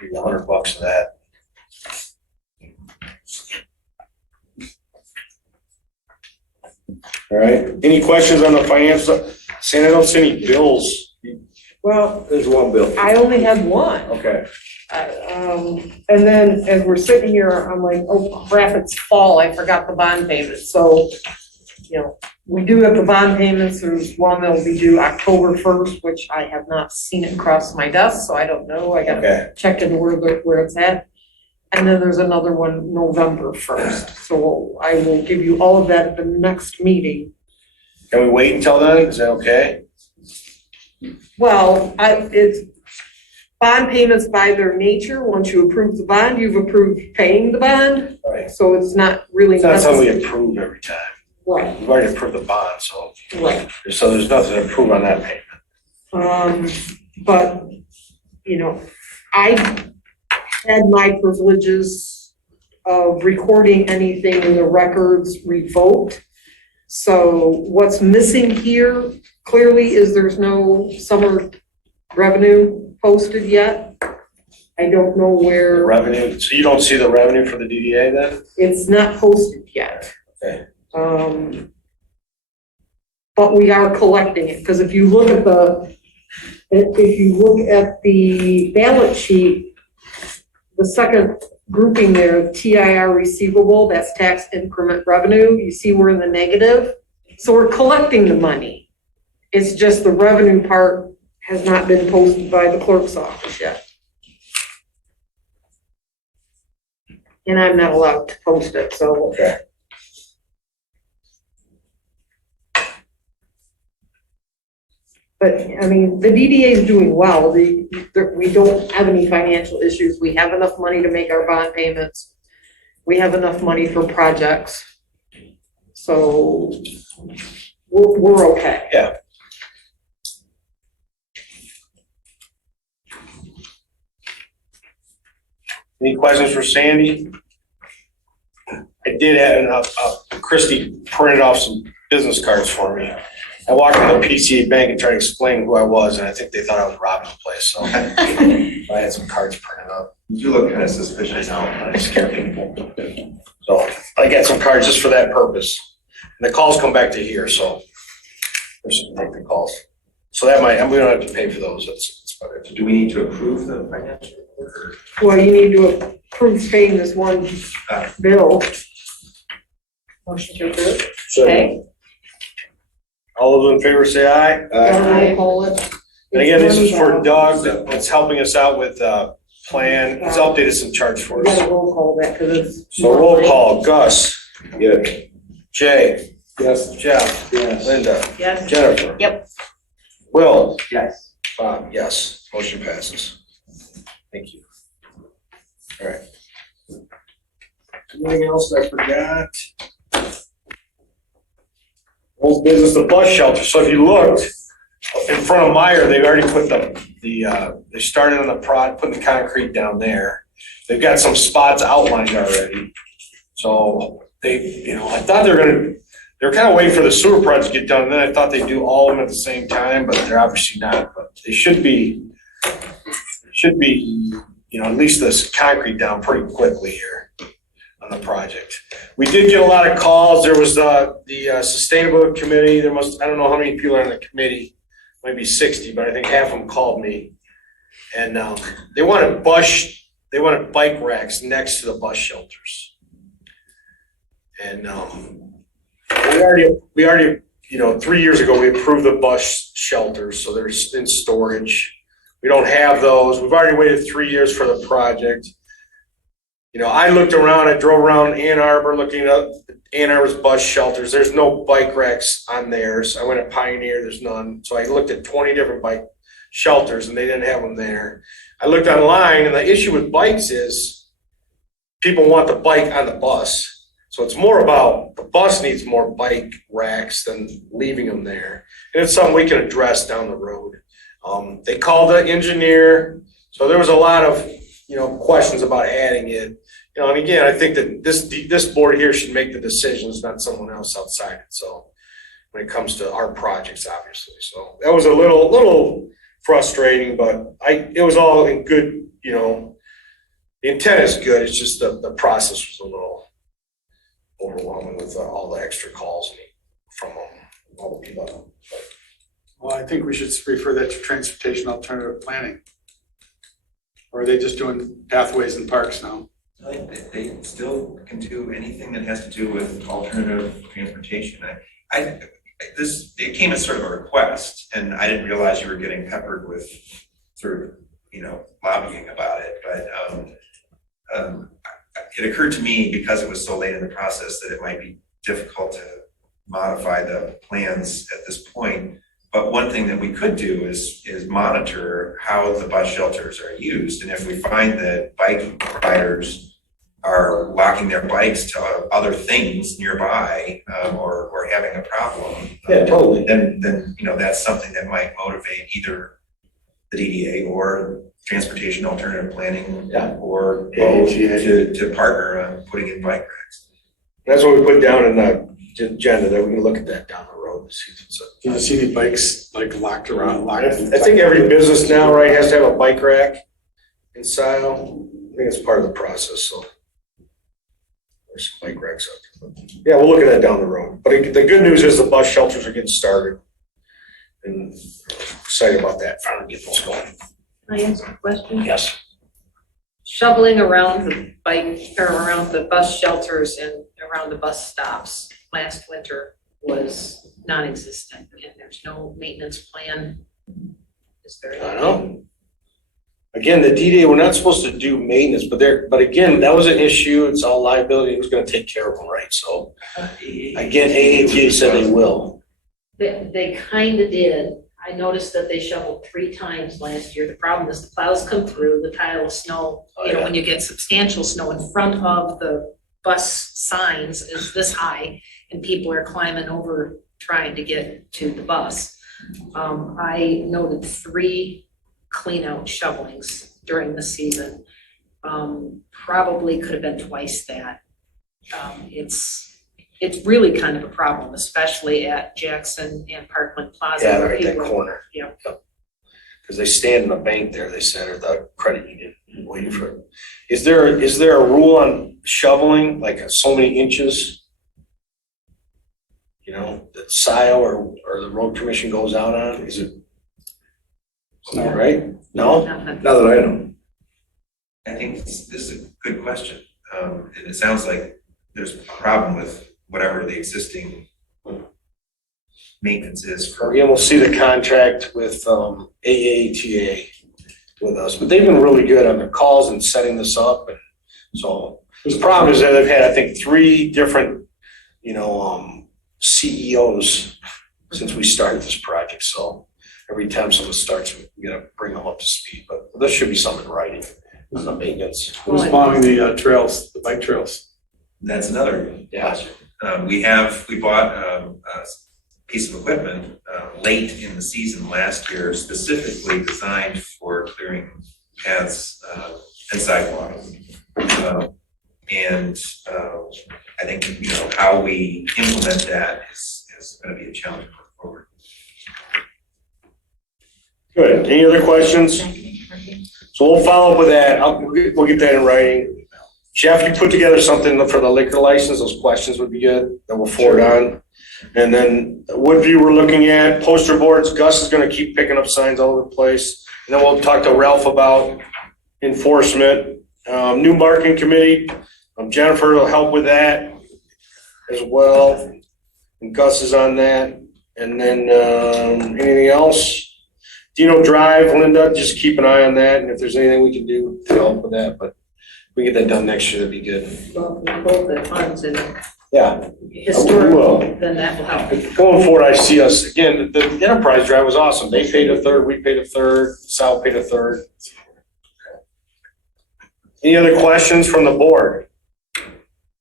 maybe $100 of that. All right, any questions on the finance? Saying I don't see any bills. Well, There's one bill. I only had one. Okay. And then as we're sitting here, I'm like, oh crap, it's fall, I forgot the bond payment. So, we do have the bond payments. There's one that'll be due October 1st, which I have not seen it cross my desk, so I don't know. I gotta check into where it's at. And then there's another one November 1st. So I will give you all of that at the next meeting. Can we wait until then? Is that okay? Well, it's bond payments by their nature. Once you approve the bond, you've approved paying the bond. Right. So it's not really It's not something we necessary. approve every time. Right, We've already approved the bond, so right. there's nothing to approve on that payment. But, I had my privileges of recording anything in the records revoked. So what's missing here clearly is there's no summer revenue posted yet. I don't know The where, revenue, so you don't see the revenue for the DDA then? it's not posted yet. Okay. But we are collecting it, because if you look at If you look at the balance sheet, the second grouping there, TIR receivable, that's tax increment revenue, you see we're in the negative. So we're collecting the money. It's just the revenue part has not been posted by the clerk's office yet. And I'm not allowed to post it, so. Okay. But, I mean, the DDA is doing well. We don't have any financial issues. We have enough money to make our bond payments. We have enough money for projects. So we're okay. Yeah. Any questions for Sandy? I did have, Christie printed off some business cards for me. I walked into the PCA bank and tried to explain who I was, and I think they thought I was robbing the place, so I had some cards printed up. You look kind of suspicious now. I scare people. So I got some cards just for that purpose. And the calls come back to here, so there's some make the calls. So that might, we don't have to pay for those, that's about it. Do we need to approve the financial report? Well, you need to approve paying this one bill. Motion to approve. Okay. All those in favor say aye. Roll call it. And again, this is for Doug, that's helping us out with plan, he's updated some charts for We gotta us. roll call that because it's. So roll call, Gus. Yes. Jay. Yes. Jeff. Yes. Linda. Yes. Jennifer. Yep. Will. Yes. Bob, yes, motion passes. Thank you. All right. Anything else I forgot? Old business, the bus shelter, so if you looked, in front of Meyer, they've already put they started on the putting the concrete down there. They've got some spots outlined already. So they, I thought they were kind of waiting for the sewer project to get done, and then I thought they'd do all of them at the same time, but they're obviously not. But they should be, at least this concrete down pretty quickly here on the project. We did get a lot of calls. There was the sustainable committee. I don't know how many people are on the committee, might be 60, but I think half of them called me. And they wanted bike racks next to the bus shelters. And we already, 3 years ago, we approved the bus shelters, so they're in storage. We don't have those. We've already waited 3 years for the project. I looked around, I drove around Ann Arbor looking up Ann Arbor's bus shelters. There's no bike racks on theirs. I went to Pioneer, there's none. So I looked at 20 different bike shelters and they didn't have them there. I looked online, and the issue with bikes is people want the bike on the bus. So it's more about the bus needs more bike racks than leaving them there. And it's something we can address down the road. They called the engineer, so there was a lot of questions about adding it. And again, I think that this board here should make the decisions, not someone else outside it. So when it comes to our projects, obviously. So that was a little frustrating, but it was all in good, the intent is good. It's just the process was a little overwhelming with all the extra calls from all the people. Well, I think we should refer that to transportation alternative planning. Or are they just doing pathways and parks now? They still can do anything that has to do with alternative transportation. It came as sort of a request, and I didn't realize you were getting peppered with sort of, lobbying about it. But it occurred to me, because it was so late in the process, that it might be difficult to modify the plans at this point. But one thing that we could do is monitor how the bus shelters are used. And if we find that bike riders are locking their bikes to other things nearby, or having a problem, Yeah, totally. then that's something that might motivate either the DDA or transportation alternative planning, Yeah. or both to partner on putting in bike racks. That's what we put down in the agenda, that we can look at that down the road. Do you see any bikes locked around? I think every business now, right, has to have a bike rack in Scio. I think it's part of the process, so. There's some bike racks out there. Yeah, we'll look at that down the road. But the good news is the bus shelters are getting started. and excited about that, finally get those going. Can I ask a question? Yes. Shoveling around the bike, or around the bus shelters and around the bus stops last winter was non-existent, and there's no maintenance plan. Is there? I know. Again, the DDA, we're not supposed to do maintenance, but again, that was an issue, it's all liability, who's gonna take care of them, right? So, again, AATA said they will. They kind of did. I noticed that they shoveled 3 times last year. The problem is the plows come through, the pile of snow, when you get substantial snow in front of the bus signs is this high, and people are climbing over trying to get to the bus. I noted 3 clean out shovelings during the season. Probably could have been twice that. It's really kind of a problem, especially at Jackson and Parkland Plaza. Yeah, where right, that people- corner. Yeah. Because they stand in the bank there, they said, or the credit union, waiting for it. Is there a rule on shoveling, like so many inches? You know, that Scio or the road commission goes out on, is it? No. Right? No? Nothing. Not that I know. I think this is a good question. And it sounds like there's a problem with whatever the existing maintenance is for. Again, we'll see the contract with AATA with us, but they've been really good on their calls and setting this up. And so the problem is that they've had, I think, 3 different, CEOs since we started this project. So every time someone starts, we gotta bring them up to speed, but there should be something in writing on the maintenance. Who's plowing the trails, the bike trails? That's another Yeah. question. We bought a piece of equipment late in the season last year, specifically designed for clearing paths and sidewalks. I think, how we implement that is gonna be a challenge going forward. Good. Any other questions? So we'll follow up with that. We'll get that in writing. Jeff, you put together something for the liquor license, those questions would be good, that we'll forward on. And then Woodview we're looking at, poster boards, Gus is gonna keep picking up signs all over the place. And then we'll talk to Ralph about enforcement. New marketing committee, Jennifer will help with that as well. And Gus is on that. And then, anything else? Dino Drive, Linda, just keep an eye on that, and if there's anything we can do to help with that, but if we get that done next year, that'd be good. Well, if we hold the funds and Yeah. historical, then that will help. Going forward, I see us, again, the Enterprise Drive was awesome. They paid a third, we paid a third, Sal paid a third. Any other questions from the board?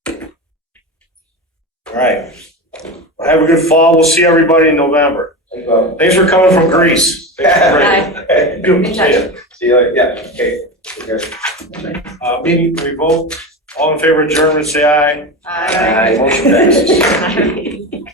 All right. Well, have a good fall. We'll see everybody in November. Thanks for coming from Greece. Bye. Good. In touch. See you later. Yeah, okay. Meeting, we vote. All in favor of adjournment, say aye. Aye. Motion passes.